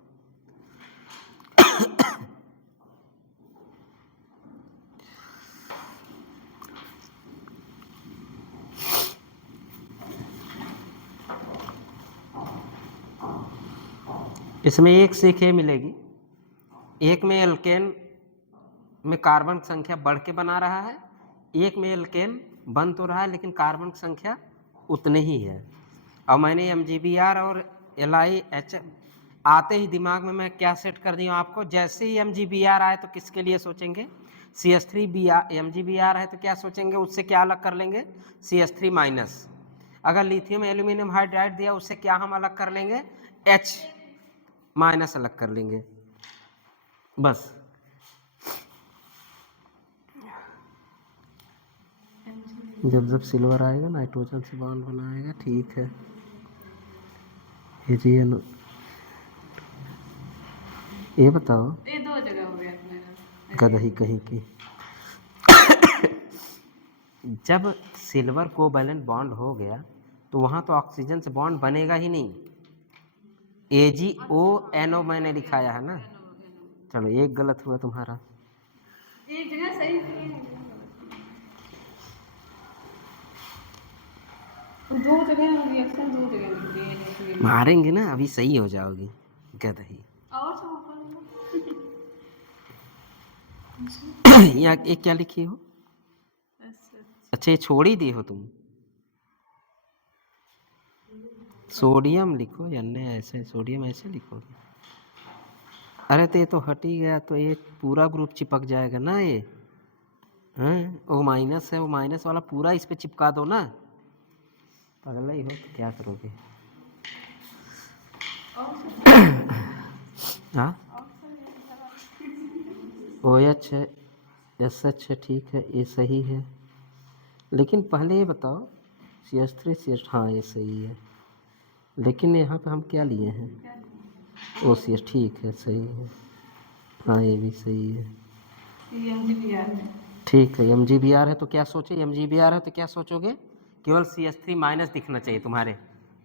इसमें एक सीख ये मिलेगी, एक में एल्केन में कार्बन संख्या बढ़ के बना रहा है, एक में एल्केन बन तो रहा है लेकिन कार्बन संख्या उतनी ही है। और मैंने MgBr और LiH आते ही दिमाग में मैं क्या सेट कर दी हूँ आपको, जैसे ही MgBr आए तो किसके लिए सोचेंगे, MgBr है तो क्या सोचेंगे, उससे क्या अलग कर लेंगे, CH3 माइनस। अगर लिथियम एल्यूमिनियम हाइड्राइड दिया उससे क्या हम अलग कर लेंगे, H माइनस अलग कर लेंगे, बस जब जब सिल्वर आएगा नाइट्रोजन से बॉन्ड बनाएगा। ठीक है, ये बताओ, ये 2 जगह हो गया मेरा। गदही कहीं की। जब सिल्वर कोवैलेंट बॉन्ड हो गया तो वहाँ तो ऑक्सीजन से बॉन्ड बनेगा ही नहीं। AgO मैंने लिखाया है ना। चलो एक गलत हुआ तुम्हारा। एक जगह सही थी, 2 जगह रिएक्शन 2 जगह लिख दिए। मारेंगे ना, अभी सही हो जाओगी गदही। और सब ऊपर यहाँ एक क्या लिखी हो? अच्छा ये छोड़ ही दी हो तुम। सोडियम लिखो या ऐसे, सोडियम ऐसे लिखोगे। अरे तो ये तो हट ही गया, तो ये पूरा ग्रुप चिपक जाएगा ना। ये हैं, वो माइनस है, वो माइनस वाला पूरा इस पे चिपका दो ना। पगला ही हो तो क्या करोगे? हाँ OH है, SH है, ठीक है, ये सही है। लेकिन पहले ये बताओ CH3 CH, हाँ ये सही है। लेकिन यहाँ पे हम क्या लिए हैं? OCH, ठीक है, सही है। हाँ ये भी सही है। ठीक है, MgBr है तो क्या सोचे? MgBr है तो क्या सोचोगे? केवल CH3 माइनस दिखना चाहिए तुम्हारे।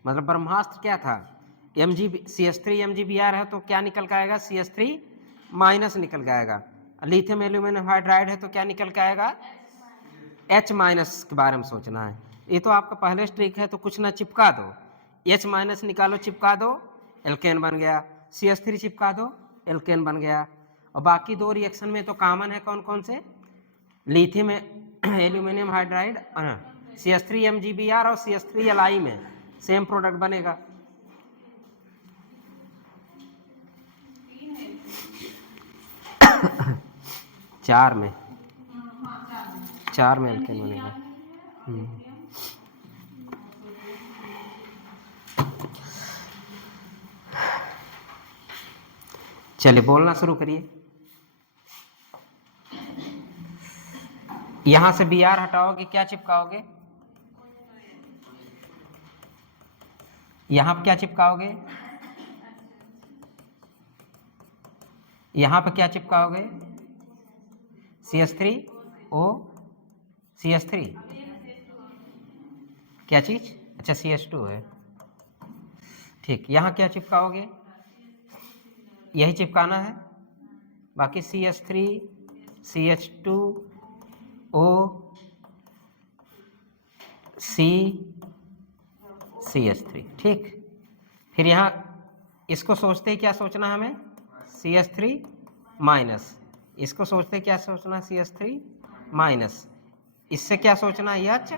मतलब ब्रह्मास्त्र क्या था? CH3 MgBr है तो क्या निकल के आएगा? CH3 माइनस निकल के आएगा। लिथियम एल्यूमिनियम हाइड्राइड है तो क्या निकल के आएगा? H माइनस के बारे में सोचना है। ये तो आपका पहले स्ट्रिक है तो कुछ ना चिपका दो। H माइनस निकालो, चिपका दो, एल्केन बन गया। CH3 चिपका दो, एल्केन बन गया। और बाकी 2 रिएक्शन में तो कॉमन है कौन कौन से? Lithium aluminium hydride, CH3 MgBr और CH3 Li में सेम प्रोडक्ट बनेगा। चार में एल्केन बनेगा। चलिए बोलना शुरू करिए। यहां से Br हटाओगे, क्या चिपकाओगे? यहां पे क्या चिपकाओगे? यहां पे क्या चिपकाओगे? CH3O CH3 क्या चीज? अच्छा CH2 है, ठीक। यहां क्या चिपकाओगे? यही चिपकाना है। बाकी CH3 CH2O CH3, ठीक। फिर यहाँ इसको सोचते ही क्या सोचना हमें? CH3 minus. इसको सोचते क्या सोचना? CH3 minus. इससे क्या सोचना? H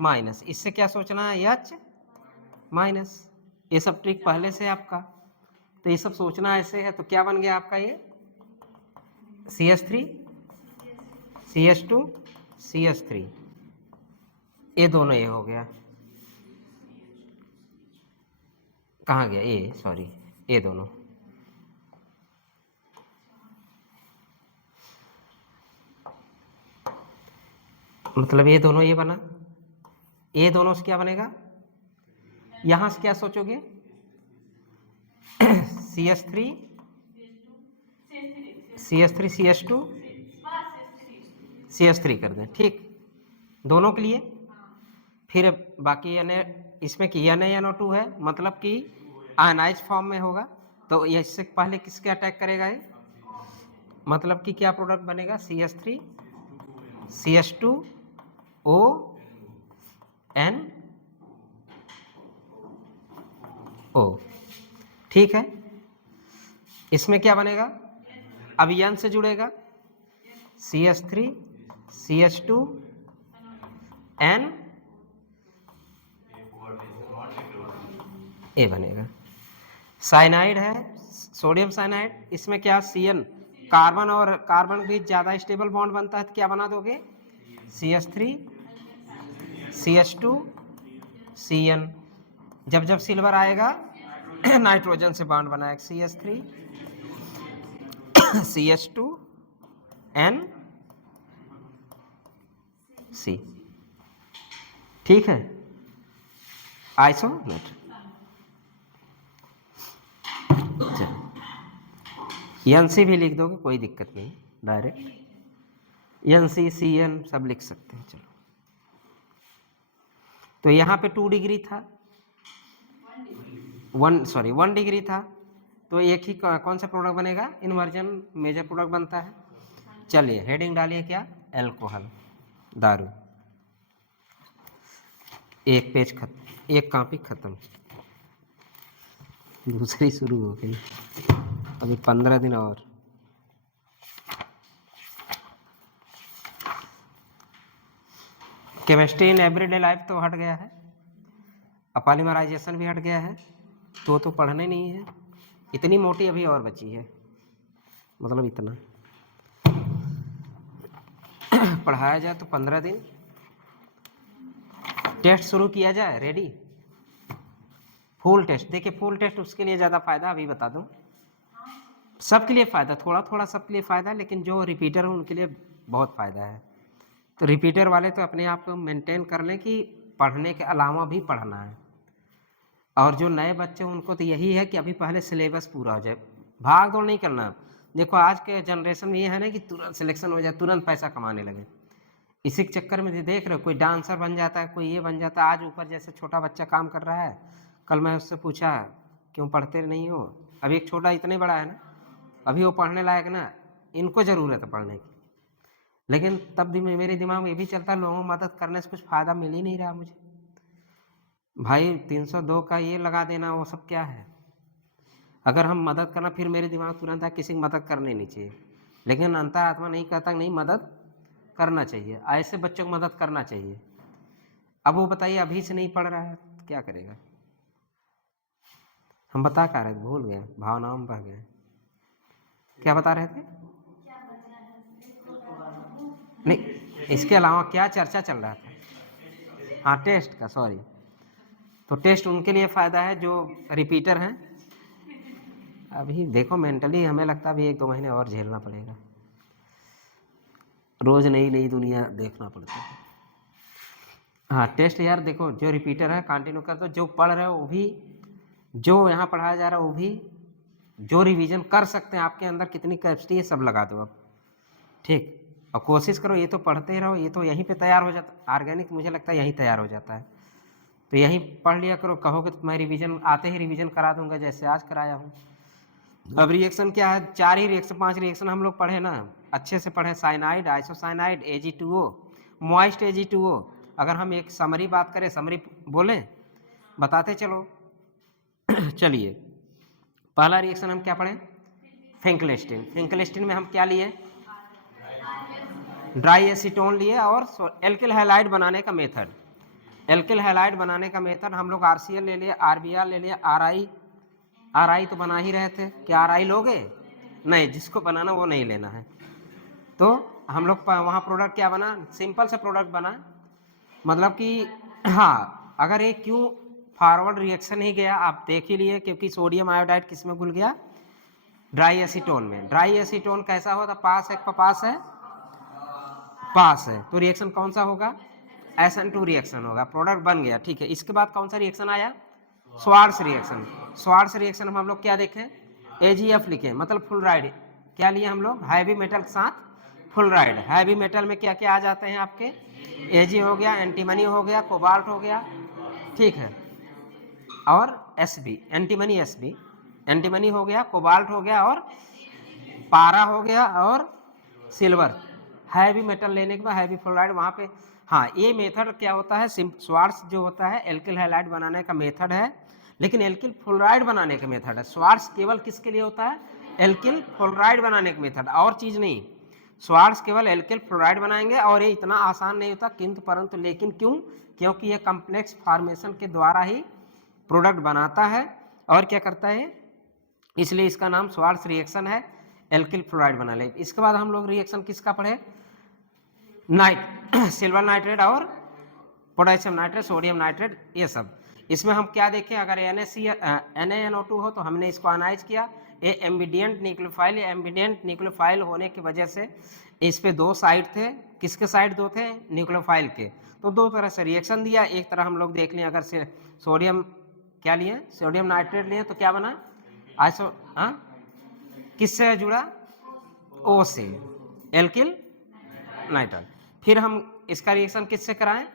minus. इससे क्या सोचना है? H minus. ये सब ट्रिक पहले से आपका, तो ये सब सोचना ऐसे है। तो क्या बन गया आपका? ये CH3 CH2 CH3, ये दोनों ये हो गया। कहाँ गया ये? सॉरी, ये दोनों। मतलब ये दोनों ये बना, ये दोनों से क्या बनेगा? यहां से क्या सोचोगे? CH3 CH2 CH3 कर दें, ठीक, दोनों के लिए। फिर बाकी इसमें कि NaNO2 है, मतलब कि आयनाइज फॉर्म में होगा। तो ये इससे पहले किसके अटैक करेगा ये? मतलब कि क्या प्रोडक्ट बनेगा? CH3 CH2O NO, ठीक है। इसमें क्या बनेगा? अब N से जुड़ेगा, CH3 CH2 N ए बनेगा। साइनाइड है, सोडियम साइनाइड। इसमें क्या? CN, कार्बन और कार्बन भी ज़्यादा स्टेबल बॉन्ड बनता है तो क्या बना दोगे? CH3 CH2 CN। जब जब सिल्वर आएगा नाइट्रोजन से बॉन्ड बनाएगा, CH3 CH2 N C। ठीक है, आइसोलेट। NC भी लिख दोगे कोई दिक्कत नहीं, डायरेक्ट NC CN सब लिख सकते हैं। चलो, तो यहाँ पे 2 डिग्री था, 1 डिग्री था, तो एक ही कौन सा प्रोडक्ट बनेगा, इन्वर्जन मेजर प्रोडक्ट बनता है। चलिए हेडिंग डालिए क्या, एल्कोहल, दारू। एक पेज खत्म, एक कॉपी खत्म, दूसरी शुरू हो गई, अभी 15 दिन और। केमिस्ट्री इन एवरीडे लाइफ तो हट गया है, अपॉलीमराइजेशन भी हट गया है, तो पढ़ने नहीं है। इतनी मोटी अभी और बची है, मतलब इतना पढ़ाया जाए तो 15 दिन। टेस्ट शुरू किया जाए, रेडी। फुल टेस्ट, देखिए फुल टेस्ट उसके लिए ज़्यादा फ़ायदा, अभी बता दूं, सबके लिए फ़ायदा, थोड़ा थोड़ा सबके लिए फ़ायदा, लेकिन जो रिपीटर है उनके लिए बहुत फ़ायदा है। तो रिपीटर वाले तो अपने आप को मेंटेन कर लें कि पढ़ने के अलावा भी पढ़ना है। और जो नए बच्चे उनको तो यही है कि अभी पहले सिलेबस पूरा हो जाए, भाग दौड़ नहीं करना। देखो आज के जनरेशन में ये है ना कि तुरंत सिलेक्शन हो जाए, तुरंत पैसा कमाने लगे। इसी के चक्कर में देख रहे हो, कोई डांसर बन जाता है, कोई ये बन जाता है। आज ऊपर जैसे छोटा बच्चा काम कर रहा है, कल मैं उससे पूछा क्यों पढ़ते नहीं हो, अभी एक छोटा इतने बड़ा है ना, अभी वो पढ़ने लायक ना, इनको ज़रूरत है पढ़ने की। लेकिन तब भी मेरे दिमाग में ये भी चलता है, लोगों को मदद करने से कुछ फ़ायदा मिल ही नहीं रहा मुझे। भाई 302 का ये लगा देना, वो सब क्या है। अगर हम मदद करना, फिर मेरे दिमाग तुरंत है किसी की मदद करनी नहीं चाहिए, लेकिन अंतरात्मा नहीं कहता नहीं मदद करना चाहिए, ऐसे बच्चों को मदद करना चाहिए। अब वो बताइए अभी से नहीं पढ़ रहा है तो क्या करेगा। हम बता क्या रहे थे, भूल गए, भावनाओं में बह गए। क्या बता रहे थे, नहीं इसके अलावा क्या चर्चा चल रहा था, हाँ टेस्ट का, सॉरी। तो टेस्ट उनके लिए फ़ायदा है जो रिपीटर हैं। अभी देखो मेंटली हमें लगता है अभी 1-2 महीने और झेलना पड़ेगा, रोज़ नई नई दुनिया देखना पड़ता है। हाँ टेस्ट यार, देखो जो रिपीटर है कंटिन्यू कर दो, जो पढ़ रहे हो वो भी, जो यहाँ पढ़ाया जा रहा है वो भी, जो रिवीजन कर सकते हैं, आपके अंदर कितनी कैपेसिटी है सब लगा दो अब, ठीक। और कोशिश करो ये तो पढ़ते ही रहो, ये तो यहीं पे तैयार हो जाता, ऑर्गेनिक मुझे लगता है यहीं तैयार हो जाता है। तो यहीं पढ़ लिया करो, कहोगे तो मैं रिवीजन आते ही रिवीजन करा दूंगा जैसे आज कराया हूँ। अब रिएक्शन क्या है, 4 ही रिएक्शन 5 रिएक्शन हम लोग पढ़े ना, अच्छे से पढ़े, cyanide, isocyanide, Ag2O, moist Ag2O। अगर हम एक समरी बात करें, समरी बोलें, बताते चलो चलिए पहला रिएक्शन हम क्या पढ़ें, फिंकलिस्टीन। फिंकलिस्टीन में हम क्या लिए, ड्राई एसीटोन लिए, और एल्किल हैलाइड बनाने का मेथड, एल्किल हैलाइड बनाने का मेथड हम लोग RCl ले लिए, RBr ले लिए, RI तो बना ही रहे थे, क्या RI लोगे, नहीं, जिसको बनाना वो नहीं लेना है। तो हम लोग वहाँ प्रोडक्ट क्या बना, सिंपल सा प्रोडक्ट बना, मतलब कि हाँ, अगर ये क्यों फॉरवर्ड रिएक्शन ही गया आप देख ही लिए, क्योंकि सोडियम आयोडाइड किस में घुल गया, ड्राई एसीटोन में। ड्राई एसीटोन कैसा होता, पास है, पास है, पास है, तो रिएक्शन कौन सा होगा, SN2 रिएक्शन होगा, प्रोडक्ट बन गया, ठीक है। इसके बाद कौन सा रिएक्शन आया, स्वार्ट्स रिएक्शन। स्वार्ट्स रिएक्शन में हम लोग क्या देखें, AgF लिखे, मतलब फ्लोराइड, क्या लिए हम लोग, हैवी मेटल के साथ फ्लोराइड। हैवी मेटल में क्या क्या आ जाते हैं आपके, Ag हो गया, एंटीमनी हो गया, कोबाल्ट हो गया, ठीक है, और Sb, एंटीमनी Sb, एंटीमनी हो गया, कोबाल्ट हो गया, और पारा हो गया, और सिल्वर। हैवी मेटल लेने के बाद हैवी फ्लोराइड वहाँ पे, हाँ ये मेथड क्या होता है, स्वार्ट्स जो होता है एल्किल हैलाइड बनाने का मेथड है, लेकिन एल्किल फ्लोराइड बनाने का मेथड है। स्वार्ट्स केवल किसके लिए होता है, एल्किल फ्लोराइड बनाने का मेथड, और चीज़ नहीं। स्वार्ट्स केवल एल्किल फ्लोराइड बनाएंगे, और ये इतना आसान नहीं होता, किंतु परंतु लेकिन क्यों, क्योंकि ये कम्प्लेक्स फॉर्मेशन के द्वारा ही प्रोडक्ट बनाता है, और क्या करता है, इसलिए इसका नाम स्वार्ट्स रिएक्शन है, एल्किल फ्लोराइड बना ले। इसके बाद हम लोग रिएक्शन किसका पढ़े, सिल्वर नाइट्रेट और पोटेशियम नाइट्रेट, सोडियम नाइट्रेट, ये सब। इसमें हम क्या देखें, अगर NaNO2 हो तो हमने इसको अनाइज किया, ये एम्बिडियंट न्यूक्लियोफाइल, एम्बिडियंट न्यूक्लियोफाइल होने की वजह से इस पे 2 साइड थे, किसके साइड दो थे, न्यूक्लियोफाइल के। तो दो तरह से रिएक्शन दिया, एक तरह हम लोग देख लें, अगर से सोडियम क्या लिए, सोडियम नाइट्रेट लिए तो क्या बना, आइसो किससे जुड़ा, ओ से, एल्किल नाइट्राइड। फिर हम इसका रिएक्शन किससे कराएं,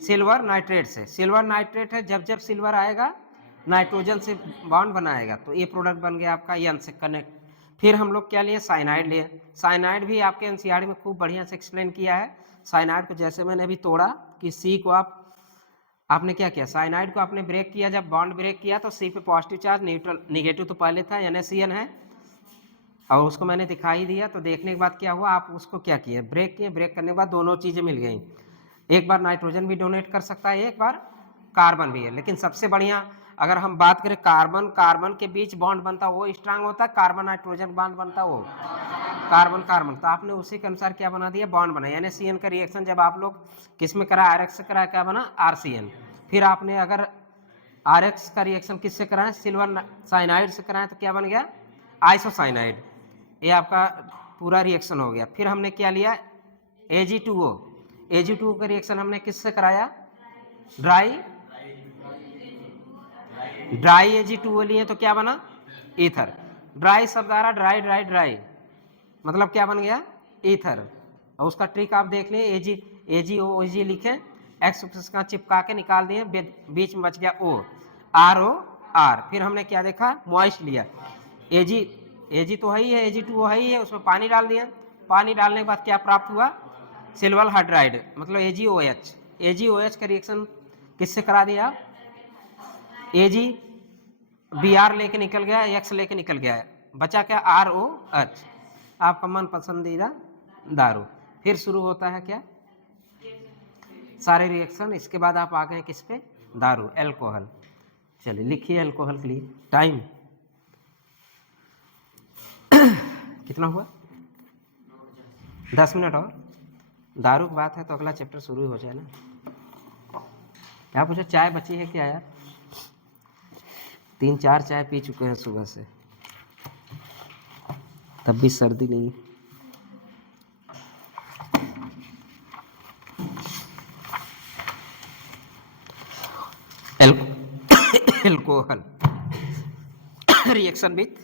सिल्वर नाइट्रेट से। सिल्वर नाइट्रेट है, जब जब सिल्वर आएगा नाइट्रोजन से बॉन्ड बनाएगा, तो ये प्रोडक्ट बन गया आपका एन से कनेक्ट। फिर हम लोग क्या लिए, साइनाइड लिए। साइनाइड भी आपके एनसीईआरटी में खूब बढ़िया से एक्सप्लेन किया है। साइनाइड को जैसे मैंने अभी तोड़ा कि सी को आपने क्या किया, साइनाइड को आपने ब्रेक किया, जब बॉन्ड ब्रेक किया तो सी पे पॉजिटिव चार्ज, न्यूट्रल निगेटिव तो पहले था, NaCN है, और उसको मैंने दिखाई दिया। तो देखने के बाद क्या हुआ, आप उसको क्या किए, ब्रेक किए, ब्रेक करने के बाद दोनों चीज़ें मिल गई। एक बार नाइट्रोजन भी डोनेट कर सकता है, एक बार कार्बन भी है, लेकिन सबसे बढ़िया अगर हम बात करें कार्बन, कार्बन के बीच बॉन्ड बनता वो स्ट्रांग होता है, कार्बन नाइट्रोजन बॉन्ड बनता वो कार्बन कार्बन। तो आपने उसी के अनुसार क्या बना दिया, बॉन्ड बना। NaCN का रिएक्शन जब आप लोग किस में करा, RX से करा, क्या बना, RCN। फिर आपने अगर RX का रिएक्शन किससे कराएं, सिल्वर साइनाइड से कराएं, तो क्या बन गया, आइसोसाइनाइड। ये आपका पूरा रिएक्शन हो गया। फिर हमने क्या लिया, Ag2O। Ag2O का रिएक्शन हमने किससे कराया, ड्राई Ag2O लिए, तो क्या बना, ईथर। ड्राई शब्द आ रहा, ड्राई ड्राई ड्राई, मतलब क्या बन गया, ईथर। और उसका ट्रिक आप देख लें, AgO लिखे, एक्स का चिपका के निकाल दिए, बीच में बच गया O, ROR। फिर हमने क्या देखा, मॉइस्ट लिया, Ag तो है ही है, Ag2O है ही है, उसमें पानी डाल दिया। पानी डालने के बाद क्या प्राप्त हुआ, सिल्वर हाइड्राइड, मतलब AgOH। AgOH का रिएक्शन किससे करा दिया, Ag Br लेके निकल गया, X लेके निकल गया है, बचा क्या, ROH, आपका मन पसंदीदा दारू। फिर शुरू होता है क्या, सारे रिएक्शन। इसके बाद आप आ गए किस पे, दारू, एल्कोहल। चलिए लिखिए एल्कोहल के लिए, टाइम कितना हुआ, 10 मिनट और। दारू की बात है तो अगला चैप्टर शुरू हो जाए ना। क्या पूछा, चाय बची है क्या यार, 3-4 चाय पी चुके हैं सुबह से, तब भी सर्दी नहीं। Alcohol reaction with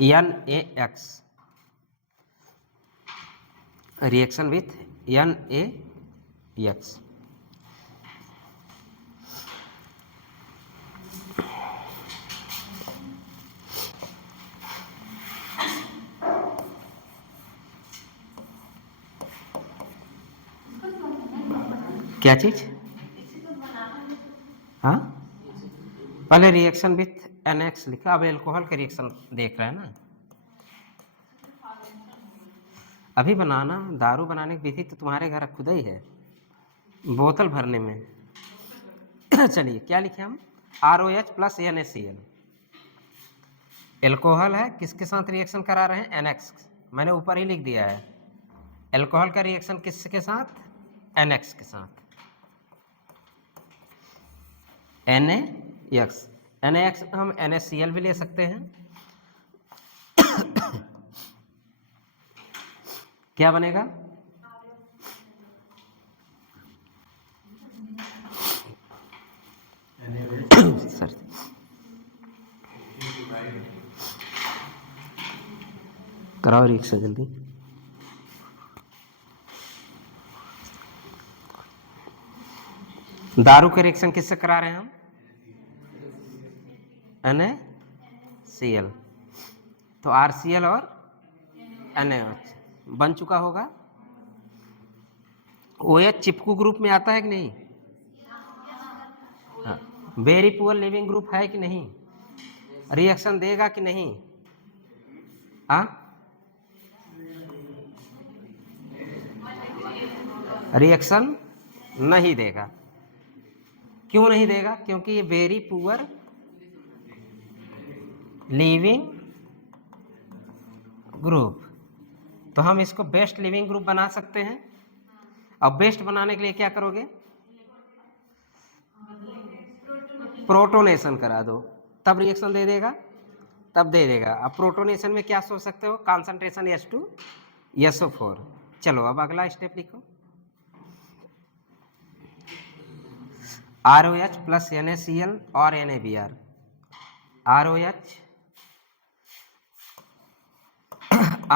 NaX, reaction with NaX। क्या चीज, हाँ, पहले रिएक्शन विथ NaX लिखा, अब एल्कोहल का रिएक्शन देख रहे हैं ना। अभी बनाना, दारू बनाने की विधि तो तुम्हारे घर खुद ही है, बोतल भरने में। चलिए क्या लिखे हम, ROH प्लस NaCl। एल्कोहल है, किसके साथ रिएक्शन करा रहे हैं, NX। मैंने ऊपर ही लिख दिया है, एल्कोहल का रिएक्शन किसके साथ, NX के साथ, NaX। NaX हम NaCl भी ले सकते हैं। क्या बनेगा, सर कराओ रिएक्शन जल्दी। दारू के रिएक्शन किससे करा रहे हैं हम, NaCl, तो RCl और NaOH बन चुका होगा। OH चिपकू ग्रुप में आता है कि नहीं, हाँ, वेरी पुअर लिविंग ग्रुप है कि नहीं, रिएक्शन देगा कि नहीं, हाँ, रिएक्शन नहीं देगा। क्यों नहीं देगा, क्योंकि ये वेरी पुअर लिविंग ग्रुप। तो हम इसको बेस्ट लिविंग ग्रुप बना सकते हैं। अब बेस्ट बनाने के लिए क्या करोगे, प्रोटोनेशन करा दो, तब रिएक्शन दे देगा, तब दे देगा। अब प्रोटोनेशन में क्या सोच सकते हो, कॉन्सेंट्रेशन H2 SO4। चलो अब अगला स्टेप लिखो, ROH प्लस NaCl और NaBr,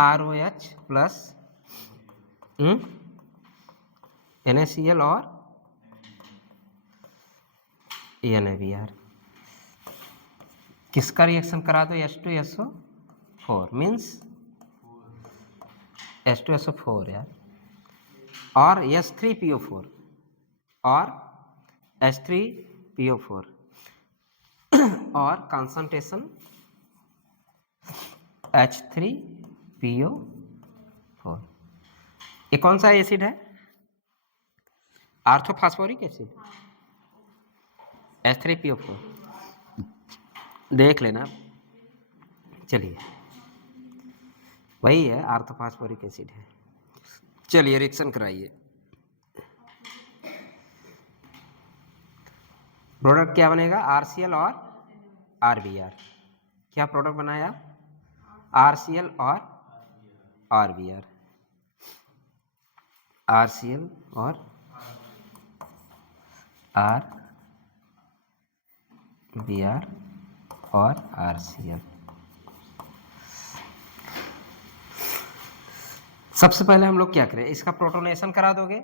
ROH प्लस NaCl और NaBr, किसका रिएक्शन करा दो, H2SO4 मीन्स H2SO4 यार, और H3PO4 और H3PO4 और कंसंट्रेशन H3PO4। ये कौन सा एसिड है, आर्थोफॉस्फोरिक एसिड, H3PO4 देख लेना। चलिए वही है, आर्थोफॉस्फोरिक एसिड है। चलिए रिएक्शन कराइए। प्रोडक्ट क्या बनेगा, RCl और RBr। क्या प्रोडक्ट बनाया, RCl और RBr, RCl और RBr और RCl। सबसे पहले हम लोग क्या करें, इसका प्रोटोनेशन करा दोगे,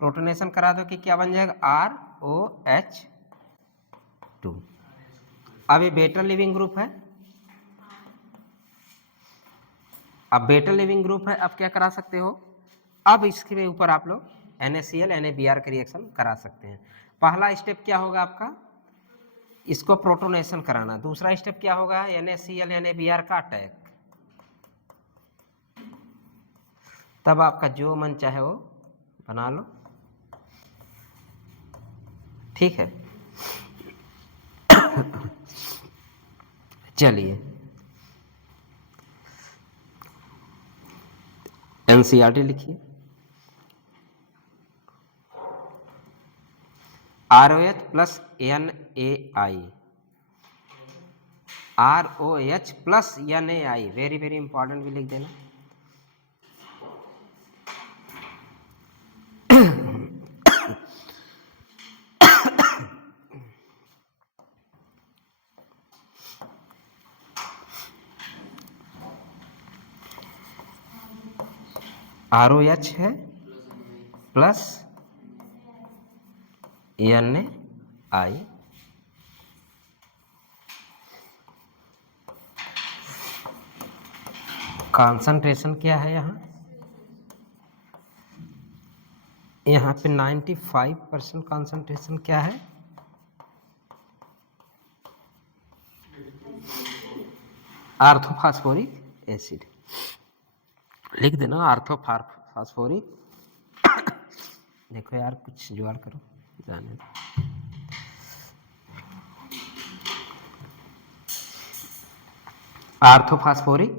प्रोटोनेशन करा दो कि क्या बन जाएगा, ROH2। अब ये बेटर लिविंग ग्रुप है, अब बेटर लिविंग ग्रुप है, अब क्या करा सकते हो, अब इसके ऊपर आप लोग NaCl NaBr का रिएक्शन करा सकते हैं। पहला स्टेप क्या होगा आपका, इसको प्रोटोनेशन कराना। दूसरा स्टेप क्या होगा, NaCl NaBr का अटैक। तब आपका जो मन चाहे वो बना लो, ठीक है। चलिए NCERT लिखिए, ROH plus NaI, ROH plus NaI, very very important भी लिख देना। ROH है प्लस NaI, कॉन्सेंट्रेशन क्या है यहाँ पे 95% कॉन्सेंट्रेशन क्या है, आर्थोफॉस्फोरिक एसिड। लिख देना आर्थोफॉस्फोरिक। देखो यार कुछ जुगाड़ करो, जाने दो। आर्थोफॉस्फोरिक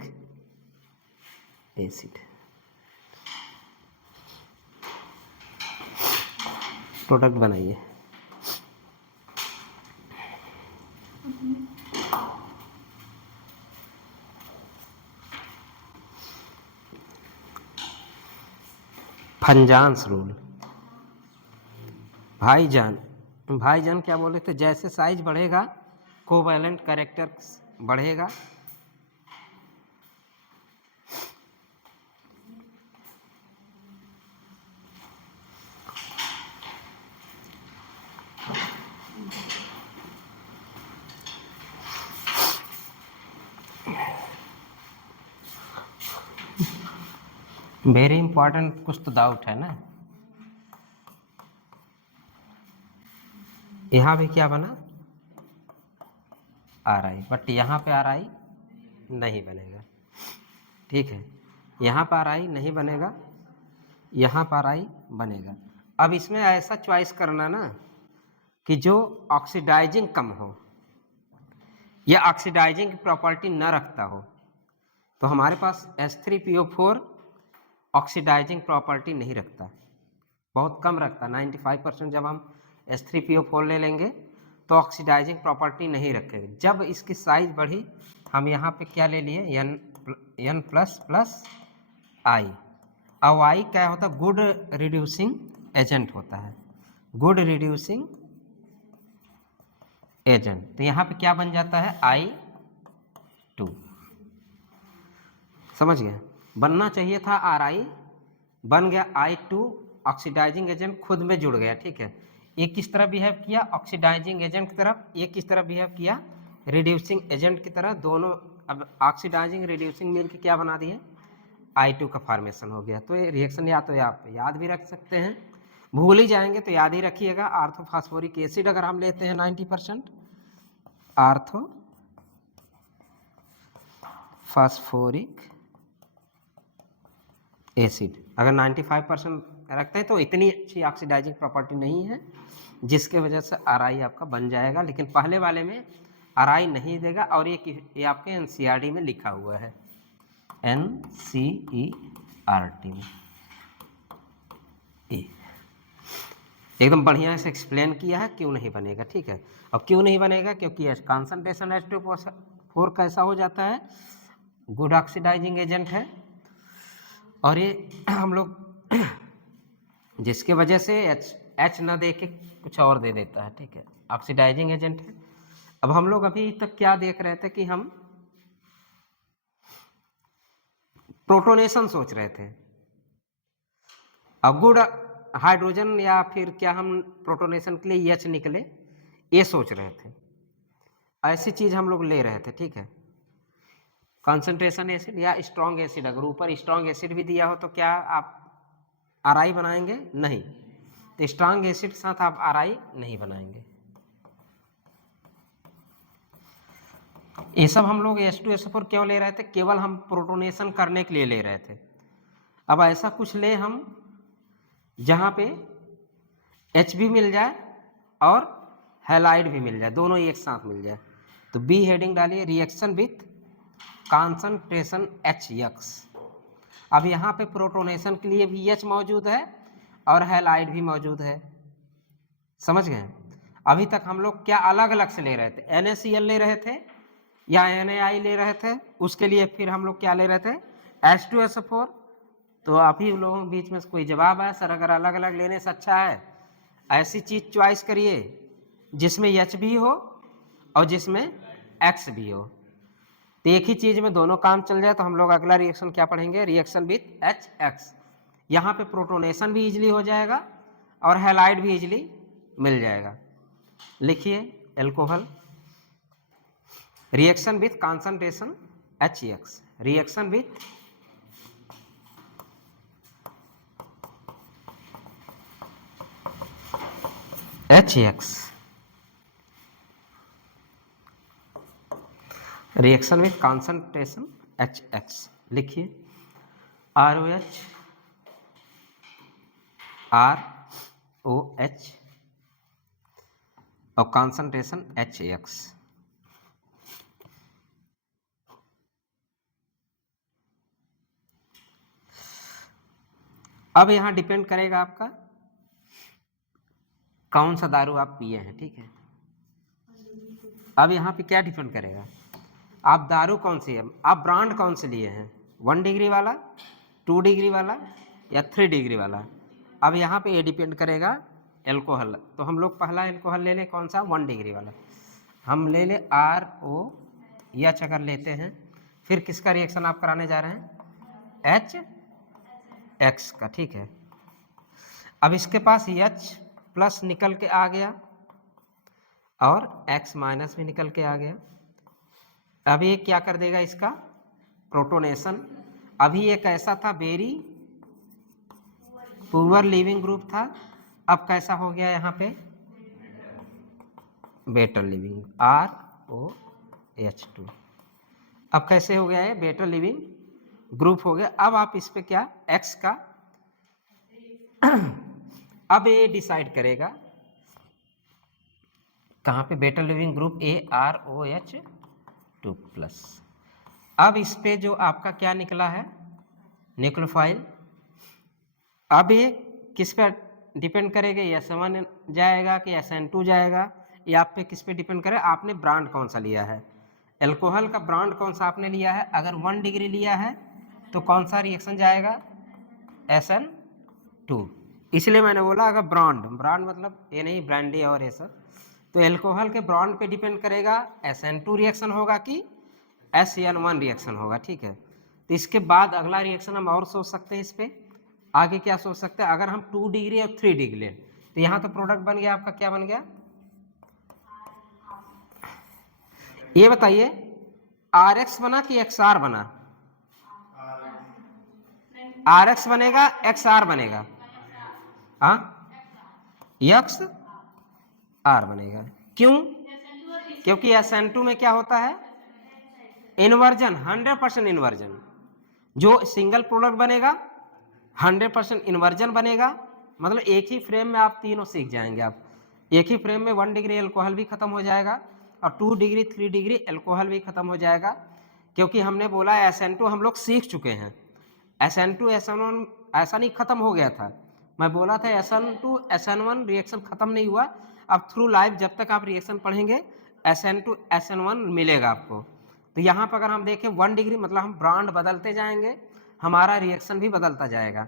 एसिड, प्रोडक्ट बनाइए। फंजान्स रूल, भाईजान क्या बोले थे, जैसे साइज बढ़ेगा कोवैलेंट कैरेक्टर बढ़ेगा। वेरी इंपॉर्टेंट, कुछ तो डाउट है ना। यहाँ भी क्या बना, RI, बट यहाँ पे RI नहीं बनेगा, ठीक है। यहाँ पर RI नहीं बनेगा, यहाँ पर RI बनेगा। अब इसमें ऐसा चॉइस करना ना कि जो ऑक्सीडाइजिंग कम हो या ऑक्सीडाइजिंग की प्रॉपर्टी न रखता हो। तो हमारे पास H3PO4 ऑक्सीडाइजिंग प्रॉपर्टी नहीं रखता, बहुत कम रखता, 95%। जब हम H3PO4 ले लेंगे तो ऑक्सीडाइजिंग प्रॉपर्टी नहीं रखेगा। जब इसकी साइज बढ़ी, हम यहाँ पे क्या ले लिए, N प्लस प्लस I, अब आई क्या होता है, गुड रिड्यूसिंग एजेंट होता है, गुड रिड्यूसिंग एजेंट। तो यहाँ पे क्या बन जाता है, I2, समझ गए, बनना चाहिए था RI, बन गया I2, ऑक्सीडाइजिंग एजेंट खुद में जुड़ गया, ठीक है। एक किस तरह बिहेव किया, ऑक्सीडाइजिंग एजेंट की तरफ, एक किस तरह बिहेव किया, रिड्यूसिंग एजेंट की तरह, दोनों अब ऑक्सीडाइजिंग रिड्यूसिंग मिल के क्या बना दिए, I2 का फॉर्मेशन हो गया। तो ये रिएक्शन या तो आप याद भी रख सकते हैं, भूल ही जाएंगे तो याद ही रखिएगा। आर्थोफॉस्फोरिक एसिड अगर हम लेते हैं 90%, आर्थो फास्फोरिक एसिड अगर 95% रखते हैं तो इतनी अच्छी ऑक्सीडाइजिंग प्रॉपर्टी नहीं है, जिसके वजह से RI आपका बन जाएगा। लेकिन पहले वाले में RI नहीं देगा, और ये आपके NCERT में लिखा हुआ है, NCERT में एकदम बढ़िया से एक्सप्लेन किया है क्यों नहीं बनेगा, ठीक है। अब क्यों नहीं बनेगा, क्योंकि कॉन्सेंट्रेशन H2O4 कैसा हो जाता है, गुड ऑक्सीडाइजिंग एजेंट है, और ये हम लोग जिसके वजह से H ना दे के कुछ और दे देता है, ठीक है, ऑक्सीडाइजिंग एजेंट है। अब हम लोग अभी तक क्या देख रहे थे कि हम प्रोटोनेशन सोच रहे थे, अब गुड हाइड्रोजन या फिर क्या हम प्रोटोनेशन के लिए H निकले ये सोच रहे थे, ऐसी चीज हम लोग ले रहे थे, ठीक है। कंसंट्रेशन एसिड या स्ट्रॉन्ग एसिड, अगर ऊपर स्ट्रॉन्ग एसिड भी दिया हो तो क्या आप RI बनाएंगे, नहीं, तो स्ट्रॉन्ग एसिड के साथ आप RI नहीं बनाएंगे। ये सब हम लोग H2SO4 क्यों ले रहे थे, केवल हम प्रोटोनेशन करने के लिए ले रहे थे। अब ऐसा कुछ ले हम जहाँ पे H भी मिल जाए और हैलाइड भी मिल जाए, दोनों एक साथ मिल जाए। तो बी हेडिंग डालिए, रिएक्शन विथ कॉन्सेंट्रेशन HX। अब यहाँ पे प्रोटोनेशन के लिए भी H मौजूद है और हैलाइड भी मौजूद है, समझ गए। अभी तक हम लोग क्या अलग अलग से ले रहे थे, NaCl ले रहे थे या NaI ले रहे थे, उसके लिए फिर हम लोग क्या ले रहे थे, H2SO4। तो आप ही लोगों के बीच में कोई जवाब है, सर अगर अलग अलग लेने से अच्छा है ऐसी चीज चॉइस करिए जिसमें H भी हो और जिसमें X भी हो, तो एक ही चीज में दोनों काम चल जाए। तो हम लोग अगला रिएक्शन क्या पढ़ेंगे, रिएक्शन विथ HX। यहाँ पे प्रोटोनेशन भी इजीली हो जाएगा और हैलाइड भी इजीली मिल जाएगा। लिखिए, alcohol reaction with concentration HX, reaction with HX, reaction with concentration HX। लिखिए, ROH ROH और कॉन्सेंट्रेशन HX। अब यहाँ डिपेंड करेगा आपका कौन सा दारू आप पिए हैं, ठीक है। अब यहाँ पे क्या डिपेंड करेगा, आप दारू कौन सी है, आप ब्रांड कौन से लिए हैं, 1 डिग्री वाला, 2 डिग्री वाला या 3 डिग्री वाला। अब यहाँ पे ये डिपेंड करेगा एल्कोहल। तो हम लोग पहला एल्कोहल ले लें, कौन सा, 1 डिग्री वाला। हम ले ले ROH अगर लेते हैं, फिर किसका रिएक्शन आप कराने जा रहे हैं, HX का, ठीक है। अब इसके पास H प्लस निकल के आ गया और X माइनस भी निकल के आ गया। अब ये क्या कर देगा, इसका प्रोटोनेशन। अभी एक ऐसा था वेरी पुअर लिविंग ग्रुप था, अब कैसा हो गया यहाँ पे, बेटर लिविंग, ROH2। अब कैसे हो गया है, बेटर लिविंग ग्रुप हो गया। अब आप इस पे क्या, X का अब ये डिसाइड करेगा कहाँ पे, better leaving group ROH2 plus. अब इस पे जो आपका क्या निकला है, न्यूक्लियोफाइल। अब ये किस पे डिपेंड करेगा, SN1 जाएगा कि SN2 जाएगा, ये आप पे किस पे डिपेंड करे, आपने ब्रांड कौन सा लिया है, एल्कोहल का ब्रांड कौन सा आपने लिया है। अगर 1 डिग्री लिया है तो कौन सा रिएक्शन जाएगा, SN2। इसलिए मैंने बोला अगर ब्रांड ब्रांड मतलब ये नहीं ब्रांडी और ये सब, तो एल्कोहल के ब्रांड पे डिपेंड करेगा SN2 रिएक्शन होगा कि SN1 रिएक्शन होगा, ठीक है। तो इसके बाद अगला रिएक्शन हम और सोच सकते हैं इस पे, आगे क्या सोच सकते हैं, अगर हम 2 डिग्री और 3 डिग्री लें तो यहाँ तो प्रोडक्ट बन गया आपका, क्या बन गया, ये बताइए RX बना कि XR बना, RX बनेगा XR बनेगा, हाँ XR बनेगा, क्यों, क्योंकि SN2 में क्या होता है, इन्वर्जन, 100% इन्वर्जन, जो सिंगल प्रोडक्ट बनेगा 100% इन्वर्जन बनेगा, मतलब एक ही फ्रेम में आप तीनों सीख जाएंगे। आप एक ही फ्रेम में 1 डिग्री अल्कोहल भी खत्म हो जाएगा और 2 डिग्री 3 डिग्री अल्कोहल भी खत्म हो जाएगा, क्योंकि हमने बोला SN2 हम लोग सीख चुके हैं। SN2 SN1 ऐसा नहीं खत्म हो गया था, मैं बोला था SN2 SN1 रिएक्शन खत्म नहीं हुआ, अब थ्रू लाइफ जब तक आप रिएक्शन पढ़ेंगे SN2 SN1 मिलेगा आपको। तो यहाँ पर अगर हम देखें 1 डिग्री मतलब हम ब्रांड बदलते जाएंगे, हमारा रिएक्शन भी बदलता जाएगा।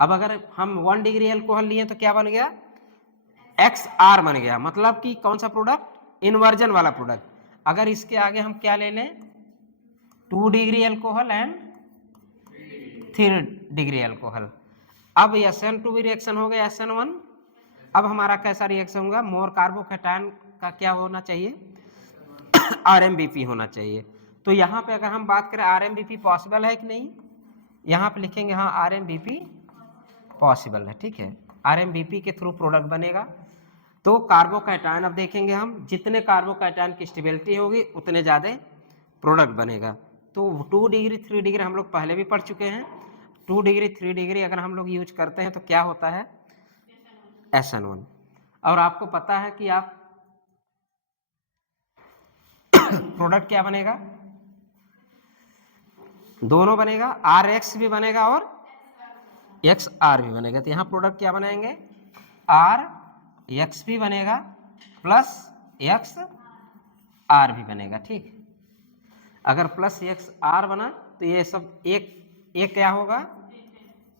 अब अगर हम 1 डिग्री अल्कोहल लिए तो क्या बन गया, XR बन गया, मतलब कि कौन सा प्रोडक्ट, इन्वर्जन वाला प्रोडक्ट। अगर इसके आगे हम क्या ले लें, 2 degree alcohol and 3 degree alcohol, अब SN2 भी रिएक्शन हो गया SN1, अब हमारा कैसा रिएक्शन होगा, मोर कार्बोकैटायन का क्या होना चाहिए, RMBP होना चाहिए। तो यहाँ पे अगर हम बात करें RMBP पॉसिबल है कि नहीं, यहाँ पे लिखेंगे हाँ RMBP पॉसिबल है, ठीक है, RMBP के थ्रू प्रोडक्ट बनेगा। तो कार्बोकैटायन अब देखेंगे हम, जितने कार्बोकैटायन की स्टेबिलिटी होगी उतने ज़्यादा प्रोडक्ट बनेगा। तो 2 डिग्री 3 डिग्री हम लोग पहले भी पढ़ चुके हैं, 2 डिग्री 3 डिग्री अगर हम लोग यूज करते हैं तो क्या होता है, SN1। और आपको पता है कि आप प्रोडक्ट क्या बनेगा, दोनों बनेगा, RX भी बनेगा और XR भी बनेगा। तो यहाँ प्रोडक्ट क्या बनाएंगे, RX भी बनेगा प्लस XR भी बनेगा, ठीक। अगर प्लस XR बना तो ये सब एक क्या होगा,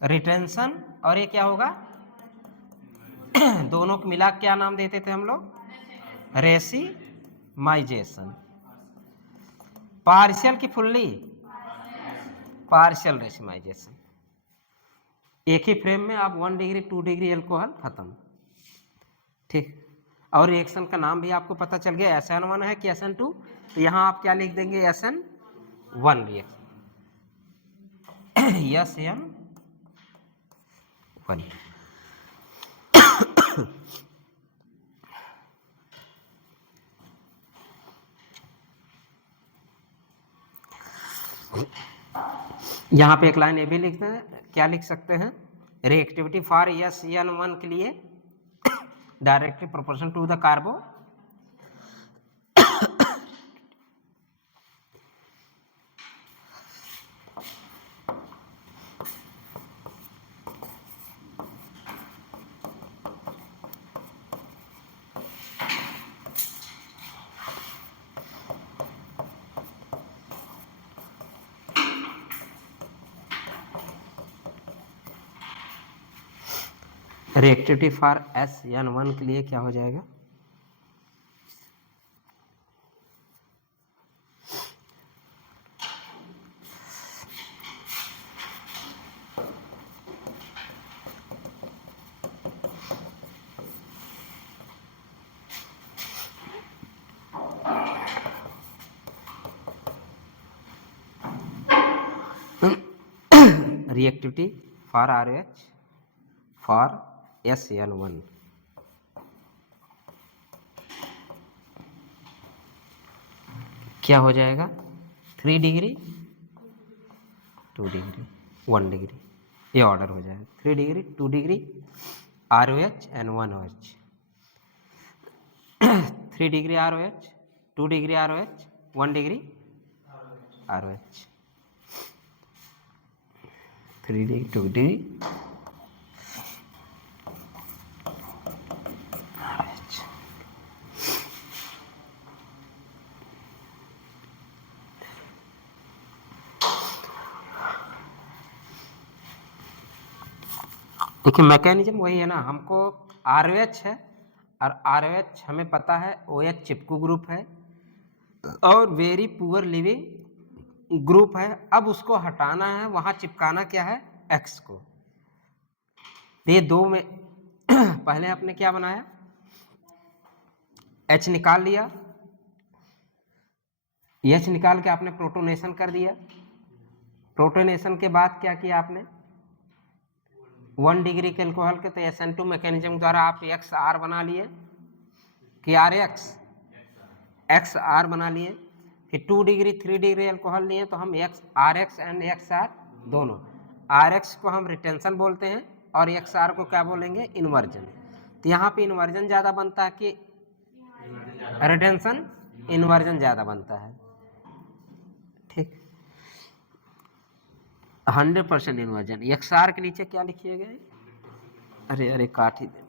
रिटेंशन, और ये क्या होगा दोनों को मिला क्या नाम देते थे हम लोग, रेसिमाइजेशन। पार्शियल की फुल्ली, पार्शियल रेसिमाइजेशन। एक ही फ्रेम में आप 1 डिग्री 2 डिग्री अल्कोहल खत्म, ठीक। और रिएक्शन का नाम भी आपको पता चल गया, SN1 है कि SN2, तो यहाँ आप क्या लिख देंगे, SN1 रिएक्शन, SN1। यहाँ पे एक लाइन ये भी लिखते हैं, क्या लिख सकते हैं, रिएक्टिविटी फॉर SN1 के लिए directly proportional to the carbo, reactivity for SN1 के लिए क्या हो जाएगा, reactivity for RH for SN1, क्या हो जाएगा, 3 डिग्री 2 डिग्री 1 डिग्री, ये ऑर्डर हो जाएगा, 3 degree 2 degree ROH and 1OH, 3 degree ROH 2 degree ROH 1 degree ROH, 3 degree 2 degree RH। देखिए मैकेनिज्म वही है ना, हमको RH है और RH हमें पता है OH चिपकू ग्रुप है और वेरी पुअर लिविंग ग्रुप है। अब उसको हटाना है, वहां चिपकाना क्या है, X को। ये दो में पहले आपने क्या बनाया, H निकाल लिया, H निकाल के आपने प्रोटोनेशन कर दिया। प्रोटोनेशन के बाद क्या किया आपने, 1 डिग्री के अल्कोहल के तो SN2 मैकेनिज्म द्वारा आप XR बना लिए कि RX, XR बना लिए। फिर 2 डिग्री 3 डिग्री अल्कोहल लिए तो हम RX एंड XR दोनों, RX को हम रिटेंशन बोलते हैं और XR को क्या बोलेंगे, इन्वर्जन। तो यहाँ पे इन्वर्जन ज़्यादा बनता है कि रिटेंशन, इन्वर्जन ज़्यादा बनता है। ठीक, 100% इन्वर्जन। XR के नीचे क्या लिखिएगा, अरे अरे काट ही देना,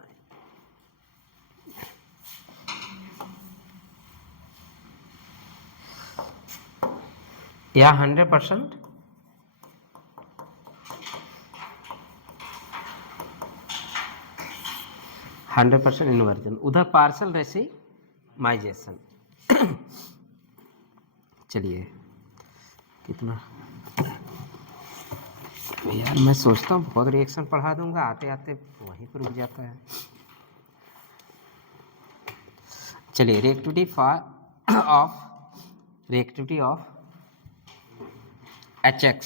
या 100% 100% इन्वर्जन, उधर पार्सल रेसिमाइजेशन। चलिए कितना यार, मैं सोचता हूँ बहुत रिएक्शन पढ़ा दूंगा, आते आते वहीं पर रुक जाता है। चलिए reactivity of HX,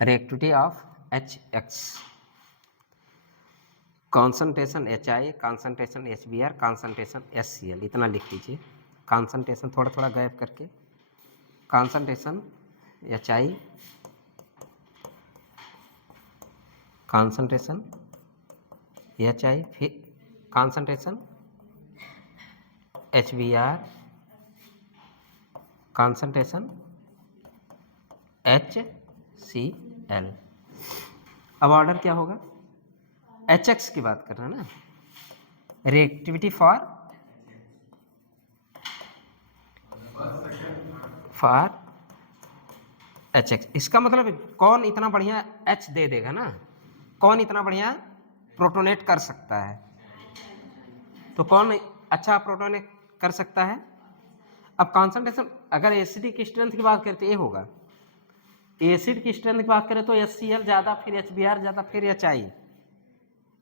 reactivity of HX, concentration HI, concentration HBr, concentration HCl, इतना लिख लीजिए। कॉन्सेंट्रेशन थोड़ा थोड़ा गैप करके, कॉन्सेंट्रेशन HI, कॉन्सेंट्रेशन HI, फिर कॉन्सेंट्रेशन HBr, कॉन्सेंट्रेशन HCl। अब ऑर्डर क्या होगा, HX की बात कर रहे हैं ना, रिएक्टिविटी फॉर HX। इसका मतलब कौन इतना बढ़िया H दे देगा ना, कौन इतना बढ़िया प्रोटोनेट कर सकता है, तो कौन अच्छा प्रोटोनेट कर सकता है। अब कॉन्सेंट्रेशन, अगर एसिडिक स्ट्रेंथ की बात करते, ये होगा, एसिड की स्ट्रेंथ की बात करें तो HCl ज़्यादा, फिर HBr ज़्यादा, फिर HI।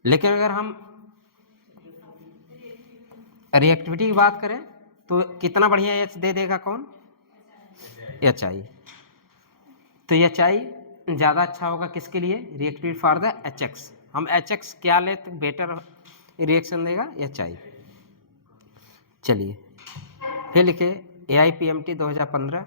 लेकिन अगर हम रिएक्टिविटी की बात करें तो कितना बढ़िया H दे देगा, कौन, HI। तो HI ज़्यादा अच्छा होगा किसके लिए, रिएक्टिविटी फॉर द HX। हम HX क्या ले तो बेटर रिएक्शन देगा, HI। चलिए फिर लिखे AIPMT 2015।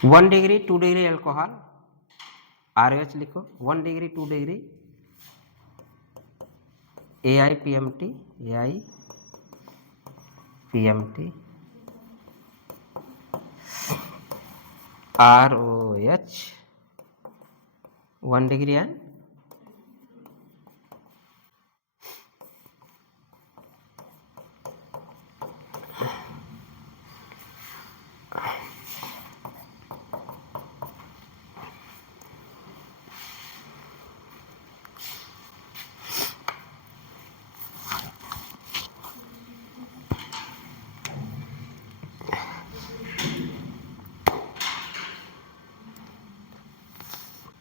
One degree 2 degree alcohol, RH लिखो, 1 degree 2 degree AIPMT ROH 1 degree and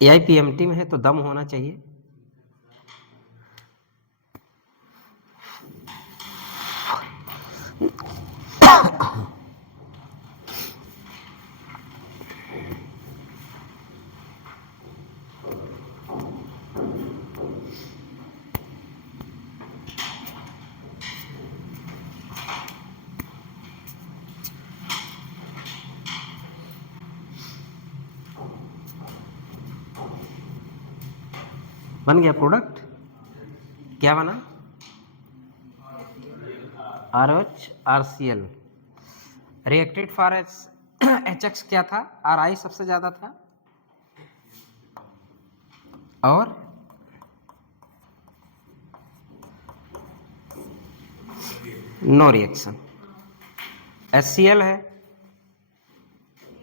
AIPMT में है तो दम होना चाहिए। बन गया प्रोडक्ट, क्या बना, RH RCl। Reacted for HX क्या था, RI सबसे ज़्यादा था और नो रिएक्शन। HCl है,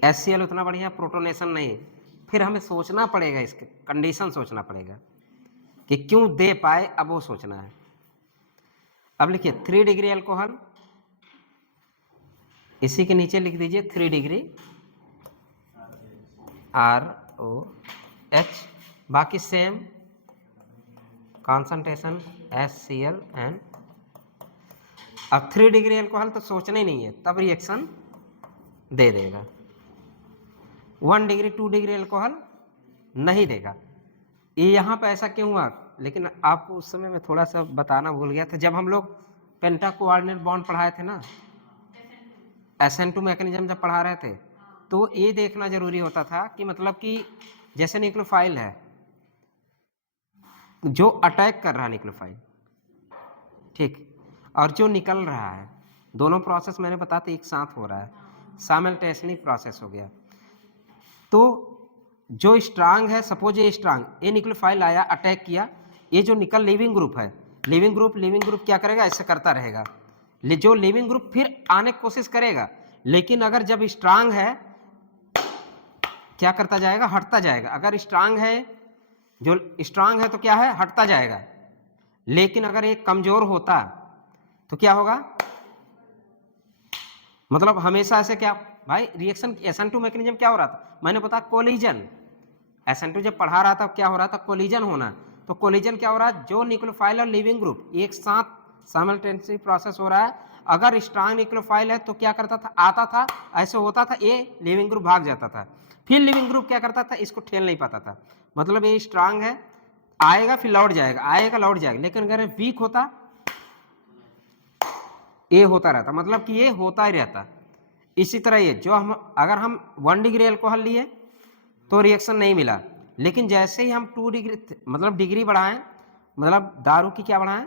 HCl उतना बढ़िया प्रोटोनेशन नहीं, फिर हमें सोचना पड़ेगा, इसके कंडीशन सोचना पड़ेगा कि क्यों दे पाए, अब वो सोचना है। अब लिखिए 3 डिग्री अल्कोहल, इसी के नीचे लिख दीजिए 3 डिग्री ROH, बाकी सेम कॉन्सेंट्रेशन HCl एंड, अब 3 डिग्री अल्कोहल तो सोचना ही नहीं है, तब रिएक्शन दे देगा। 1 डिग्री 2 डिग्री अल्कोहल नहीं देगा। ये यहाँ पे ऐसा क्यों हुआ, लेकिन आपको उस समय में थोड़ा सा बताना भूल गया था, जब हम लोग पेंटा कोऑर्डिनेट बॉन्ड पढ़ाए थे ना, SN2 मैकेनिज्म जब पढ़ा रहे थे, तो ये देखना जरूरी होता था कि मतलब कि जैसे न्यूक्लियोफाइल है जो अटैक कर रहा है न्यूक्लियोफाइल, ठीक, और जो निकल रहा है, दोनों प्रोसेस मैंने बताते एक साथ हो रहा है, साइमल्टेनियसली प्रोसेस हो गया। तो जो स्ट्रांग है, सपोज ये स्ट्रांग, ये न्यूक्लियोफाइल आया, अटैक किया, ये जो निकल लिविंग ग्रुप है, लिविंग ग्रुप क्या करेगा, ऐसे करता रहेगा, जो लिविंग ग्रुप फिर आने की कोशिश करेगा, लेकिन अगर जब स्ट्रांग है क्या करता जाएगा, हटता जाएगा। अगर स्ट्रांग है, जो स्ट्रांग है तो क्या है, हटता जाएगा, लेकिन अगर ये कमजोर होता तो क्या होगा, मतलब हमेशा ऐसे क्या भाई, रिएक्शन SN2 मैकेनिज्म क्या हो रहा था, मैंने बताया कोलिजन, SN2 जब पढ़ा रहा था क्या हो रहा था, कोलिजन होना। तो कोलिजन क्या हो रहा है, जो न्यूक्लियोफाइल और लिविंग ग्रुप एक साथ साइमल्टेनियसली प्रोसेस हो रहा है। अगर स्ट्रांग न्यूक्लियोफाइल है तो क्या करता था, आता था, ऐसे होता था, ये लिविंग ग्रुप भाग जाता था, फिर लिविंग ग्रुप क्या करता था, इसको ठेल नहीं पाता था, मतलब ये स्ट्रांग है, आएगा फिर लौट जाएगा, आएगा लौट जाएगा, लेकिन अगर वीक होता, ये होता रहता, मतलब कि ये होता ही रहता। इसी तरह ये जो हम, अगर हम 1 डिग्री अल्कोहल लिए तो रिएक्शन नहीं मिला, लेकिन जैसे ही हम 2 डिग्री मतलब डिग्री बढ़ाएं, मतलब दारू की क्या बढ़ाएं,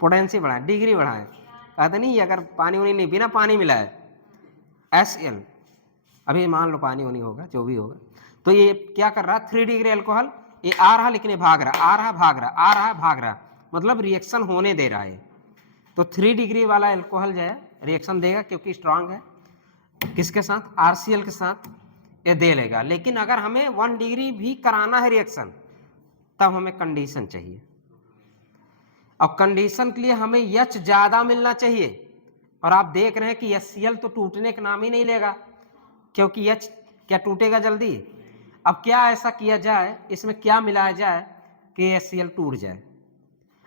पोटेंसी बढ़ाएं, डिग्री बढ़ाएं, कहते नहीं अगर पानी उनी नहीं, बिना पानी मिला है HCl, अभी मान लो पानी उनी होगा, जो भी होगा, तो ये क्या कर रहा है, 3 डिग्री अल्कोहल, ये आ रहा लेकिन ये भाग रहा, आ रहा भाग रहा, आ रहा भाग रहा, मतलब रिएक्शन होने दे रहा है। तो 3 डिग्री वाला अल्कोहल जो है रिएक्शन देगा, क्योंकि स्ट्रांग है, किसके साथ, RCl के साथ, ये दे लेगा। लेकिन अगर हमें 1 डिग्री भी कराना है रिएक्शन, तब हमें कंडीशन चाहिए, और कंडीशन के लिए हमें H ज्यादा मिलना चाहिए, और आप देख रहे हैं कि HCl तो टूटने का नाम ही नहीं लेगा, क्योंकि H क्या टूटेगा जल्दी। अब क्या ऐसा किया जाए, इसमें क्या मिलाया जाए कि HCl टूट जाए,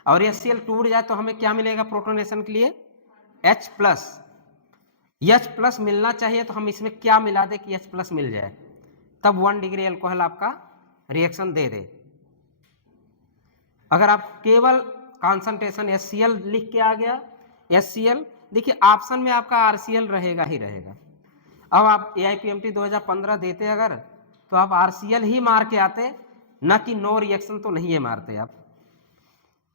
और HCl टूट जाए तो हमें क्या मिलेगा प्रोटोनेशन के लिए, H प्लस मिलना चाहिए, तो हम इसमें क्या मिला दे कि H प्लस मिल जाए, तब 1 डिग्री अल्कोहल आपका रिएक्शन दे दे। अगर आप केवल कॉन्सेंट्रेशन HCl लिख के आ गया, HCl, देखिए ऑप्शन में आपका RCl रहेगा ही रहेगा। अब आप AIPMT 2015 देते अगर, तो आप RCl ही मार के आते, न कि नो रिएक्शन तो नहीं है मारते आप,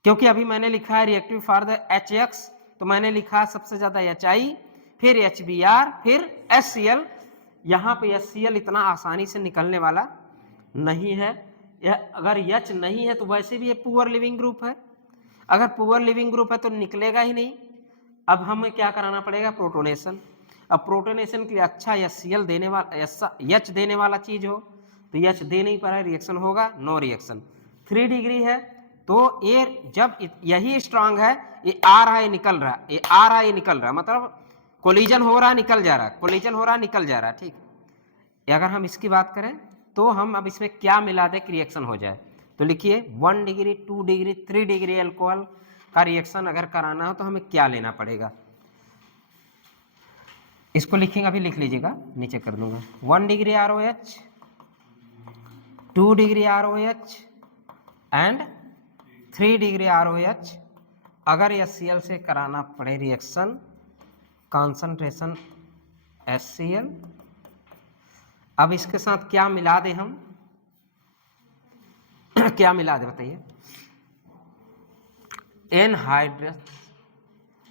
क्योंकि अभी मैंने लिखा है रिएक्टिव फॉर द HX, तो मैंने लिखा सबसे ज्यादा HI, फिर HBr, फिर HCl। यहाँ पे HCl इतना आसानी से निकलने वाला नहीं है, अगर H नहीं है तो वैसे भी ये पुअर लिविंग ग्रुप है, अगर पुअर लिविंग ग्रुप है तो निकलेगा ही नहीं। अब हमें क्या कराना पड़ेगा, प्रोटोनेशन। अब प्रोटोनेशन के लिए अच्छा HCl देने वाला, H देने वाला चीज हो, तो H दे नहीं पा रहा है, रिएक्शन होगा नो रिएक्शन। 3 डिग्री है तो ये जब यही स्ट्रांग है, ये आ रहा है निकल रहा, ये आ रहा है निकल रहा, मतलब कोलिजन हो रहा निकल जा रहा, कोलिजन हो रहा निकल जा रहा, ठीक। अगर हम इसकी बात करें तो हम अब इसमें क्या मिला दे कि रिएक्शन हो जाए, तो लिखिए 1 डिग्री 2 डिग्री 3 डिग्री अल्कोहल का रिएक्शन अगर कराना हो तो हमें क्या लेना पड़ेगा, इसको लिखेंगे, अभी लिख लीजिएगा, नीचे कर दूंगा। 1 degree ROH, 2 degree ROH and 3 degree ROH। अगर HCl से कराना पड़े रिएक्शन, कॉन्सेंट्रेशन HCl, अब इसके साथ क्या मिला दे हम क्या मिला दे बताइए,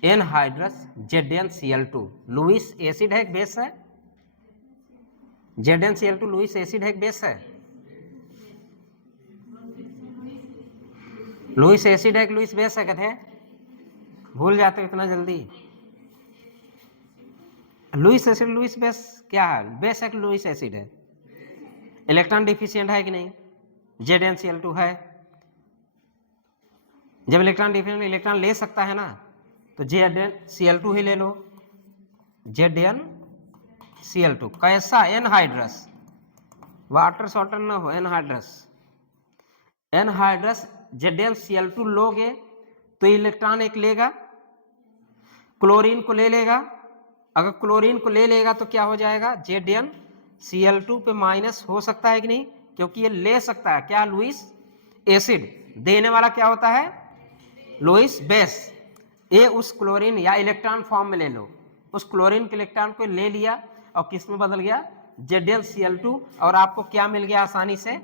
एनहाइड्रस ZnCl2, लुईस एसिड है, एक बेस है, ZnCl2 लुईस एसिड है, एक बेस है, लुईस एसिड है, एक लुईस बेस है, कहते हैं भूल जाते हो इतना जल्दी। लुईस एसिड, लुईस बेस क्या है? बेस एक लुईस एसिड है, इलेक्ट्रॉन डिफिशिएंट है कि नहीं? ZnCl2 है। जब इलेक्ट्रॉन डिफिशिएंट इलेक्ट्रॉन ले सकता है ना, तो ZnCl2 ही ले लो। ZnCl2 कैसा? एनहाइड्रस, वाटर सॉल्टर ना हो, एनहाइड्रस। एनहाइड्रस ZnCl2 लोगे तो इलेक्ट्रॉन एक लेगा, क्लोरीन को ले लेगा। अगर क्लोरीन को ले लेगा तो क्या हो जाएगा? ZnCl2 पे माइनस हो सकता है कि नहीं? क्योंकि ये ले सकता है क्या? Lewis acid. देने वाला क्या होता है? Lewis base. ये उस क्लोरीन या इलेक्ट्रॉन फॉर्म में ले लो, उस क्लोरीन के इलेक्ट्रॉन को ले लिया और किस में बदल गया? ZnCl2, और आपको क्या मिल गया आसानी से?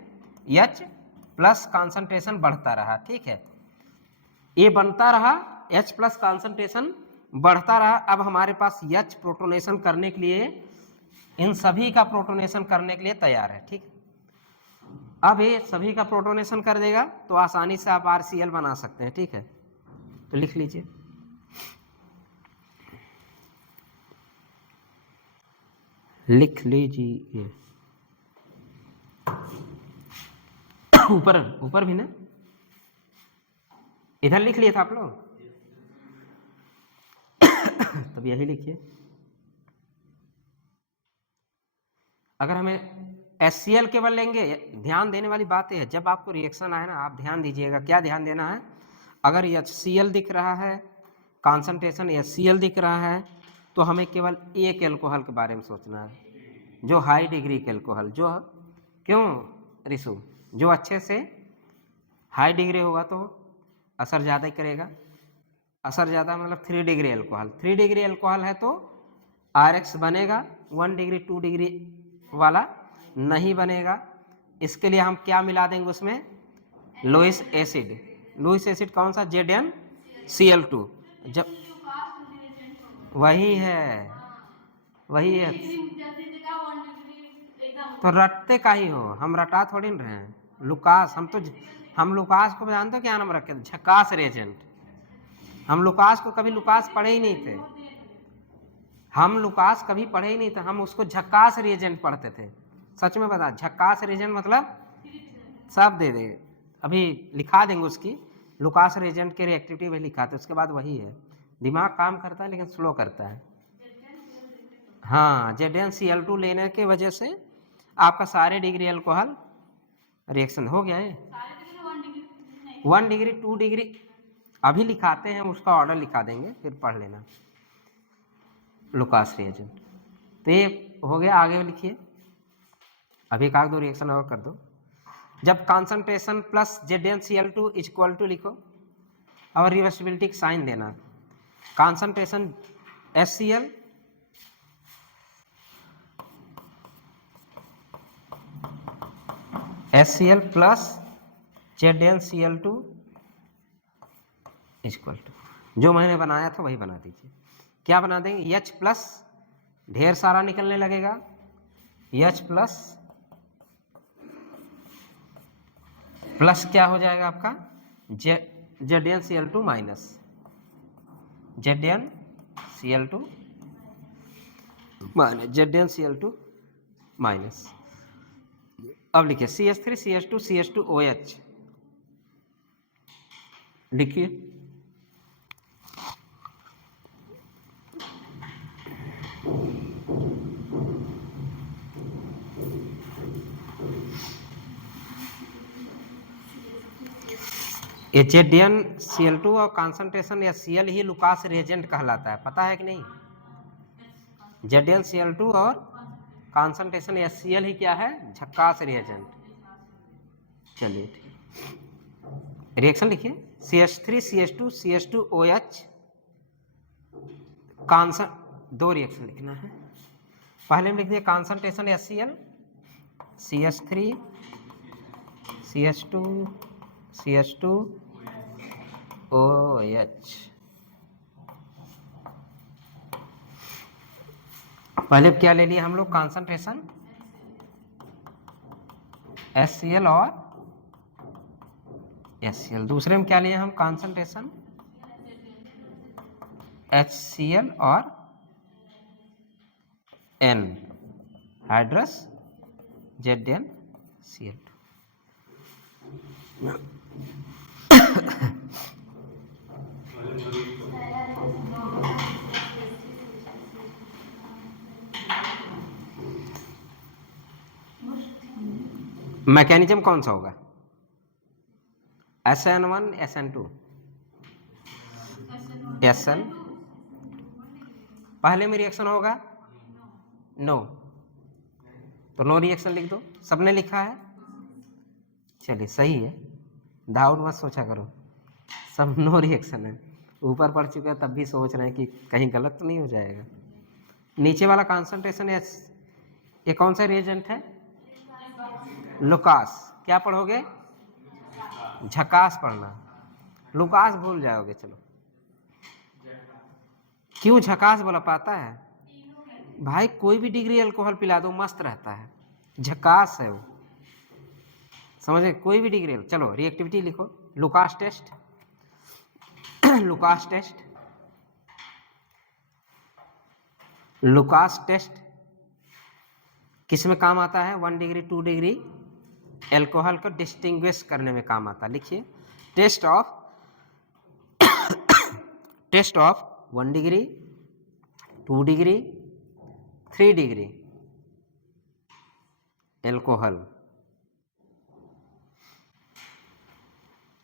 H प्लस कॉन्सेंट्रेशन बढ़ता रहा। ठीक है, ये बनता रहा, H प्लस कॉन्सेंट्रेशन बढ़ता रहा। अब हमारे पास H प्रोटोनेशन करने के लिए, इन सभी का प्रोटोनेशन करने के लिए तैयार है। ठीक, अब ये सभी का प्रोटोनेशन कर देगा तो आसानी से आप RCl बना सकते हैं। ठीक है, तो लिख लीजिए, लिख लीजिए। ऊपर ऊपर भी ना, इधर लिख लिया था आप लोग, तब यही लिखिए। अगर हमें HCl केवल लेंगे, ध्यान देने वाली बात है, जब आपको रिएक्शन आए ना, आप ध्यान दीजिएगा। क्या ध्यान देना है? अगर HCl दिख रहा है, कॉन्सेंट्रेशन HCl दिख रहा है, तो हमें केवल एक एल्कोहल के बारे में सोचना है, जो हाई डिग्री के एल्कोहल। जो क्यों रिशु? जो अच्छे से हाई डिग्री होगा तो असर ज़्यादा ही करेगा। असर ज़्यादा मतलब 3 डिग्री एल्कोहल। 3 डिग्री एल्कोहल है तो RX बनेगा, 1 डिग्री 2 डिग्री वाला नहीं बनेगा। इसके लिए हम क्या मिला देंगे उसमें? Lewis acid. लुईस एसिड कौन सा? ZnCl2। जब वही है, वही है, तो रटते का ही हो, हम रटा थोड़ी न रहे हैं। लुकास, हम लुकास को जानते हो क्या नाम रखे थे? झकास रिएजेंट। हम लुकास को कभी लुकास पढ़े ही नहीं थे, हम लुकास कभी पढ़े ही नहीं थे, हम उसको झक्कास रिएजेंट पढ़ते थे। सच में बता, झक्कास रिएजेंट मतलब सब दे दे, अभी लिखा देंगे उसकी। लुकास रिएजेंट के रिएक्टिविटी भी लिखा था, उसके बाद वही है। दिमाग काम करता है लेकिन स्लो करता है। हाँ, ZnCl2 लेने के वजह से आपका सारे डिग्री अल्कोहल रिएक्शन हो गया है। 1 डिग्री 2 डिग्री अभी लिखाते हैं, उसका ऑर्डर लिखा देंगे, फिर पढ़ लेना लुकास रिएजेंट। तो ये हो गया, आगे लिखिए। अभी एक आध दो रिएक्शन और कर दो। जब concentration plus ZnCl2 equal to लिखो और रिवर्सिबिलिटी का साइन देना। Concentration HCl plus ZnCl2 equal to, जो मैंने बनाया था वही बना दीजिए। क्या बना देंगे? H प्लस, ढेर सारा निकलने लगेगा, H प्लस प्लस क्या हो जाएगा आपका? ZnCl2 minus ZnCl2 minus. अब लिखिए CH3 CH2 CH2OH लिखिए। ये ZnCl2 और कॉन्सेंट्रेशन या Cl ही लुकास रिएजेंट कहलाता है, पता है कि नहीं? ZnCl2 और कॉन्सेंट्रेशन या Cl ही क्या है? झक्कास रिएजेंट। चलिए ठीक, रिएक्शन लिखिए। CH3 CH2 CH2OH दो रिएक्शन लिखना है। पहले में लिख दिए concentration HCl CH3 CH2 CH2OH। पहले क्या ले लिया हम लोग? कॉन्सेंट्रेशन HCl और HCl। दूसरे में क्या लिए हम? कॉन्सेंट्रेशन HCl और N हाइड्रस ZnCl2। मैकेनिज्म कौन सा होगा? SN1 SN2 SN पहले में रिएक्शन होगा? नो, तो नो रिएक्शन लिख दो। सबने लिखा है? चलिए सही है, डाउट मत सोचा करो, सब नो रिएक्शन है। ऊपर पढ़ चुके हैं तब भी सोच रहे हैं कि कहीं गलत तो नहीं हो जाएगा। नीचे वाला कॉन्सेंट्रेशन है, ये कौन सा रिएजेंट है? लुकास। क्या पढ़ोगे? झकास पढ़ना, लुकास भूल जाओगे। चलो, क्यों झकास बोला पाता है भाई? कोई भी डिग्री अल्कोहल पिला दो मस्त रहता है, झकास है वो, समझे? कोई भी डिग्री। चलो रिएक्टिविटी लिखो, Lucas test. Lucas test, Lucas test किस में काम आता है? 1 डिग्री 2 डिग्री एल्कोहल को डिस्टिंग्विश करने में काम आता है। लिखिए, test of 1 degree 2 degree 3 degree alcohol,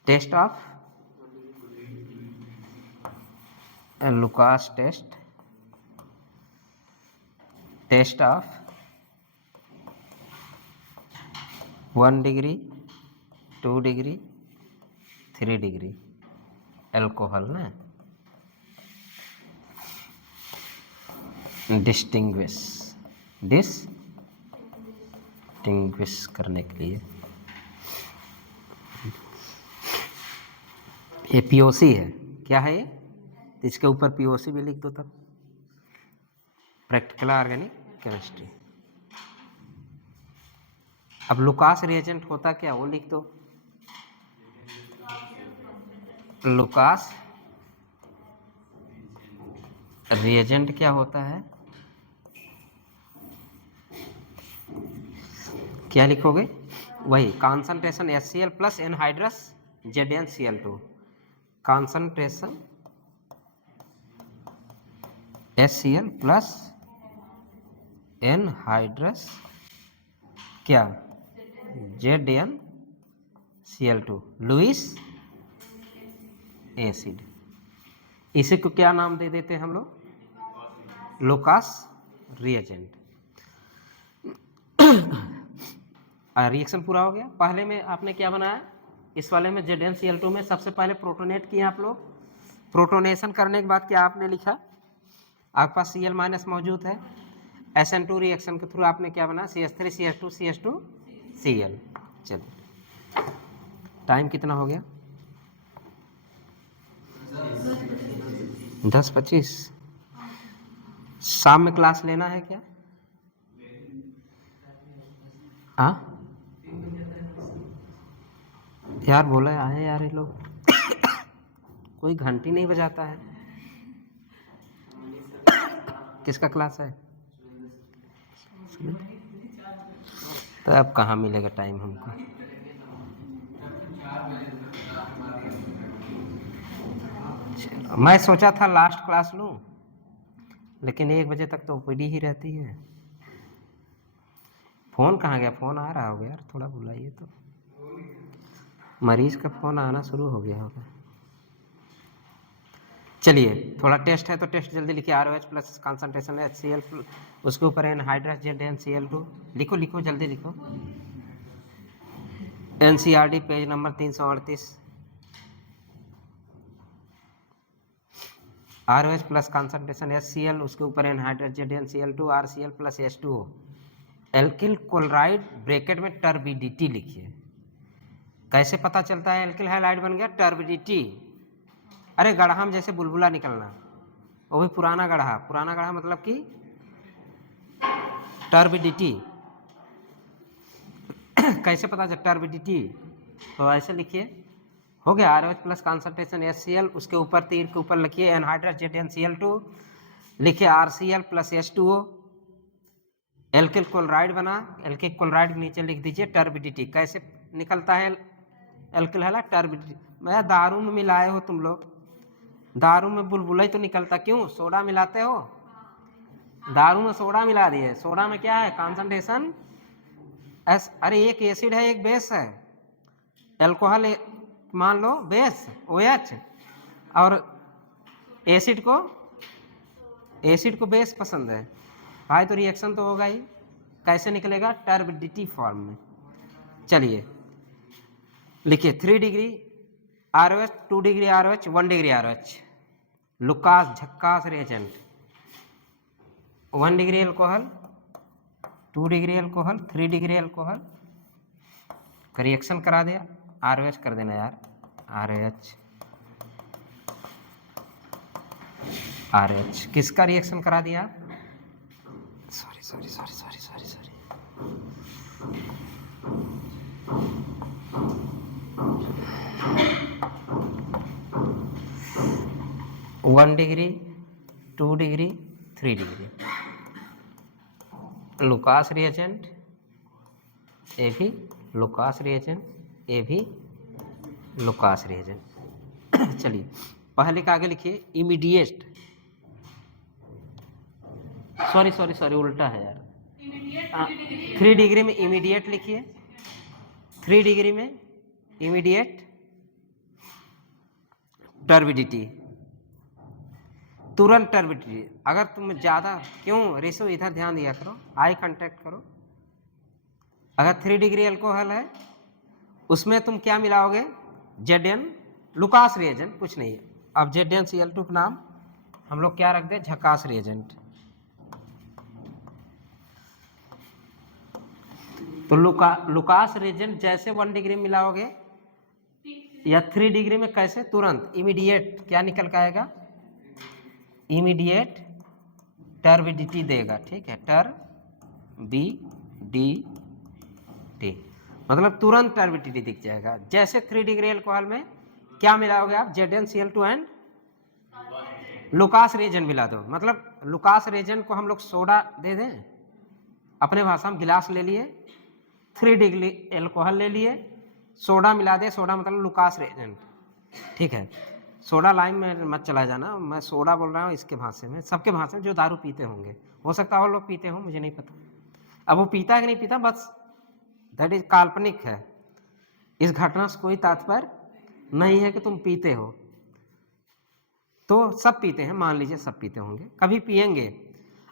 test of Lucas test, test of 1 degree 2 degree 3 degree alcohol ना, डिस्टिंग्विश करने के लिए। ये पीओसी है, क्या है ये? इसके ऊपर पीओसी भी लिख दो तब, प्रैक्टिकल ऑर्गेनिक केमिस्ट्री। अब लुकास रिएजेंट होता क्या, वो लिख दो। लुकास रिएजेंट क्या होता है? क्या लिखोगे? वही concentration HCl plus anhydrous ZnCl2, concentration HCl plus anhydrous क्या? ZnCl2, Lewis acid. इसी को क्या नाम दे देते हैं हम लोग? Lucas reagent. रिएक्शन पूरा हो गया। पहले में आपने क्या बनाया? इस वाले में ZnCl2 में सबसे पहले प्रोटोनेट किए आप लोग। प्रोटोनेशन करने के बाद क्या आपने लिखा? आपके पास Cl माइनस मौजूद है, SN2 रिएक्शन के थ्रू आपने क्या बना? CH3 CH2 CH2 Cl। चलिए, टाइम कितना हो गया? 10:25। शाम में क्लास लेना है क्या? हाँ यार, बोला आए यार ये लोग, कोई घंटी नहीं बजाता है। किसका क्लास है? तो अब कहाँ मिलेगा टाइम हमको? मैं सोचा था लास्ट क्लास लूँ, लेकिन 1 बजे तक तो ओपीडी ही रहती है। फ़ोन कहाँ गया? फ़ोन आ रहा होगा यार, थोड़ा बुलाइए तो। मरीज का फ़ोन आना शुरू हो गया होगा। चलिए, थोड़ा टेस्ट है तो टेस्ट जल्दी लिखिए। ROH प्लस कॉन्सेंट्रेशन HCl, उसके ऊपर एनहाइड्रस ZnCl2। लिखो लिखो जल्दी लिखो। NCERT page number 338। ROH plus concentration HCl, उसके ऊपर anhydrous ZnCl2, RCl plus H2O, alkyl chloride bracket में टर्बिडिटी लिखिए। कैसे पता चलता है एल्किल हैलाइड बन गया? टर्बिडिटी। अरे गढ़ा में जैसे बुलबुला निकलना, वो भी पुराना गढ़ा। पुराना गढ़ा मतलब कि टर्बिडिटी। कैसे पता चलता टर्बिडिटी? तो ऐसे लिखिए, हो गया। RH प्लस कॉन्सेंट्रेशन HCl, उसके ऊपर तीर के ऊपर लिखिए एनहाइड्रस ZnCl2, लिखिए RCl plus H2O, alkyl chloride बना, एल्किल क्लोराइड के नीचे लिख दीजिए टर्बिडिटी। कैसे निकलता है एल्किल हैलाइड? टर्बिडिटी। मैं दारू में मिलाए हो तुम लोग, दारू में बुलबुला ही तो निकलता, क्यों सोडा मिलाते हो? दारू में सोडा मिला दिए, सोडा में क्या है कॉन्सेंट्रेशन एस, अरे एक एसिड है एक बेस है, एल्कोहल मान लो बेस OH, और एसिड को बेस पसंद है भाई, तो रिएक्शन तो होगा ही। कैसे निकलेगा? टर्बिडिटी फॉर्म में। चलिए लिखिए 3 degree ROH, 2 degree ROH, 1 degree ROH, Lucas झक्कास reagent. 1 degree alcohol, 2 degree alcohol, 3 degree alcohol का रिएक्शन करा दिया, ROH कर देना यार, RH किसका रिएक्शन करा दिया? Sorry 1 degree, 2 degree, 3 degree, Lucas reagent, A भी लुकास रिएजेंट, ए भी लुकास रिएजेंट। चलिए पहले के आगे लिखिए इमीडिएट, सॉरी उल्टा है यार, 3 डिग्री में इमीडिएट लिखिए, 3 डिग्री में इमीडिएट टर्बिडिटी, तुरंत टर्बिडिटी। अगर तुम ज़्यादा, क्यों रेशो इधर ध्यान दिया करो, आई कांटेक्ट करो। अगर 3 डिग्री एल्कोहल है उसमें तुम क्या मिलाओगे? Zn लुकास रिएजेंट, कुछ नहीं है। अब ZnCl2 का नाम हम लोग क्या रख दे? झकास रिएजेंट। तो लुकास रिएजेंट जैसे 1 डिग्री में मिलाओगे या 3 डिग्री में, कैसे? तुरंत इमीडिएट क्या निकल के आएगा? इमीडिएट टर्बिडिटी देगा, ठीक है, टर्बिडिटी मतलब तुरंत टर्बिडिटी दिख जाएगा। जैसे 3 डिग्री एल्कोहल में क्या मिलाओगे आप? ZnCl2 एंड लुकास रिएजेंट मिला दो। मतलब लुकास रिएजेंट को हम लोग सोडा दे दें, अपने भाषा में गिलास ले लिए, 3 डिग्री एल्कोहल ले लिए, सोडा मिला दे, सोडा मतलब लुकास रिएजेंट, ठीक है। सोडा लाइन में मत चला जाना, मैं सोडा बोल रहा हूँ इसके भाषा में, सबके भाषा में जो दारू पीते होंगे, हो सकता है और लोग पीते हो, मुझे नहीं पता। अब वो पीता है कि नहीं पीता, बस दैट इज काल्पनिक है, इस घटना से कोई तात्पर्य नहीं है कि तुम पीते हो। तो सब पीते हैं, मान लीजिए सब पीते होंगे, कभी पिएंगे।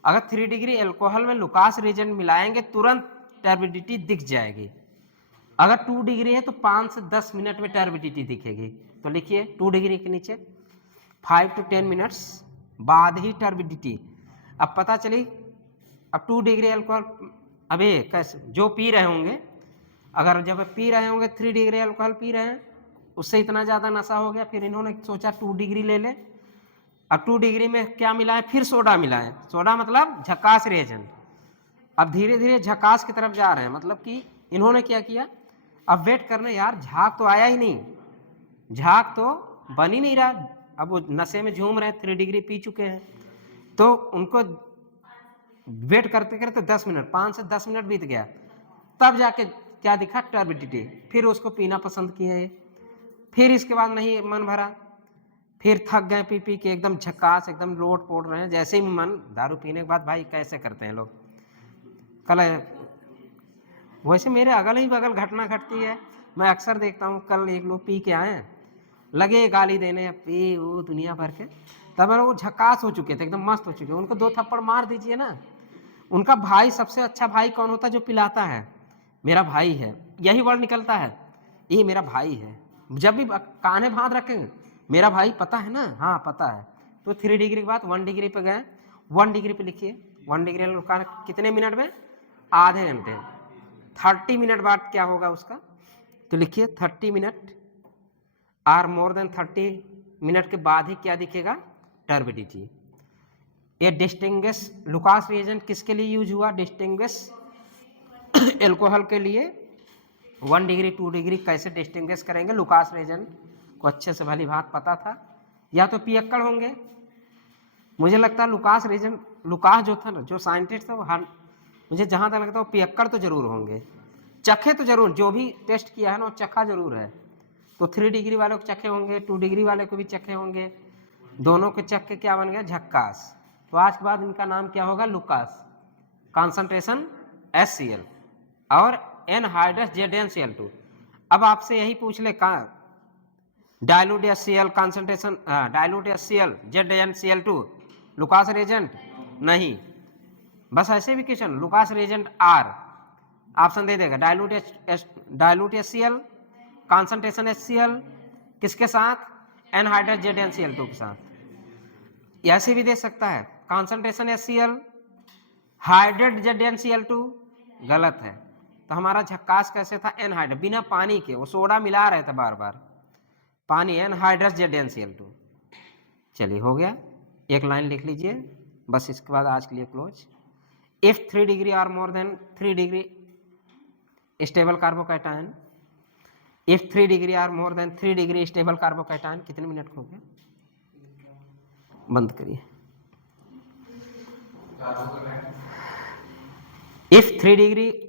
अगर 3 डिग्री एल्कोहल में लुकास रिएजेंट मिलाएंगे तुरंत टर्बिडिटी दिख जाएगी। अगर 2 डिग्री है तो 5 से 10 मिनट में टर्बिडिटी दिखेगी। तो लिखिए 2 डिग्री के नीचे 5 to 10 मिनट्स बाद ही टर्बिडिटी। अब पता चली, अब 2 डिग्री एल्कोहल, अबे कैसे जो पी रहे होंगे, अगर जब पी रहे होंगे 3 डिग्री एल्कोहल पी रहे हैं, उससे इतना ज़्यादा नशा हो गया, फिर इन्होंने सोचा 2 डिग्री ले लें। अब 2 डिग्री में क्या मिलाएं? फिर सोडा मिलाएं, सोडा मतलब झकास रिएजेंट। अब धीरे धीरे झकास की तरफ जा रहे हैं, मतलब कि इन्होंने क्या किया, अब वेट करना यार, झाग तो आया ही नहीं, झाग तो बन ही नहीं रहा। अब वो नशे में झूम रहे हैं, 3 डिग्री पी चुके हैं, तो उनको वेट करते करते 10 मिनट, 5 से 10 मिनट बीत गया, तब जाके क्या दिखा? टर्बिडिटी। फिर उसको पीना पसंद किए, फिर इसके बाद नहीं मन भरा, फिर थक गए पी पी के, एकदम झकास, एकदम लोट पोट रहे हैं। जैसे ही मन, दारू पीने के बाद भाई कैसे करते हैं लोग, कल वैसे मेरे अगल ही बगल घटना घटती है, मैं अक्सर देखता हूँ। कल एक लोग पी के आए, लगे गाली देने, पी वो दुनिया भर के, तब वो झकास हो चुके थे, एकदम मस्त हो चुके, उनको 2 थप्पड़ मार दीजिए ना। उनका भाई, सबसे अच्छा भाई कौन होता है? जो पिलाता है, मेरा भाई है, यही वर्ड निकलता है, ये मेरा भाई है। जब भी कान्हे भांध रखेंगे, मेरा भाई, पता है ना? हाँ पता है। तो 3 डिग्री के बाद 1 डिग्री पे गए, 1 डिग्री पे लिखिए, 1 डिग्री कितने मिनट में? आधे घंटे। 30 मिनट बाद क्या होगा उसका? तो लिखिए 30 मिनट और मोर देन 30 मिनट के बाद ही क्या दिखेगा? टर्बिडिटी। ये डिस्टिंग्विश लुकास रिएजेंट किसके लिए यूज हुआ? डिस्टिंग्विश एल्कोहल के लिए। 1 डिग्री 2 डिग्री कैसे डिस्टिंग्विश करेंगे? लुकास रिएजेंट को अच्छे से भली भांति पता था, या तो पियक्कड़ होंगे। मुझे लगता है लुकास जो था ना, जो साइंटिस्ट था, वो मुझे जहाँ तक लगता है वो पियक्कड़ तो जरूर होंगे। चखे तो जरूर, जो भी टेस्ट किया है ना वो चखा जरूर है। तो 3 डिग्री वाले को चखे होंगे, 2 डिग्री वाले को भी चखे होंगे, दोनों के चख के क्या बन गया, झक्कास। तो आज के बाद इनका नाम क्या होगा, लुकास। कॉन्सेंट्रेशन HCl और एनहाइड्रस ZnCl2। अब आपसे यही पूछ ले कहाँ dilute HCl concentration, dilute HCl ZnCl2 Lucas reagent नहीं, बस ऐसे भी question Lucas reagent R option दे देगा। डायलूट HCl कॉन्सेंट्रेशन HCl किसके साथ, एनहाइड्रस ZnCl2 के साथ। ऐसे भी दे सकता है कॉन्सेंट्रेशन HCl हाइड्रेट ZnCl2, गलत है। तो हमारा झक्कास कैसे था, एनहाइड्रेट, बिना पानी के, वो सोडा मिला रहे थे बार बार, पानी, एनहाइड्रस ZnCl2। चलिए हो गया, एक लाइन लिख लीजिए बस, इसके बाद आज के लिए क्लोज। इफ 3 डिग्री और more than 3 degree stable carbocation, if 3 degree और more than 3 degree stable carbocation, कितने मिनट हो गए, बंद करिए। If 3 degree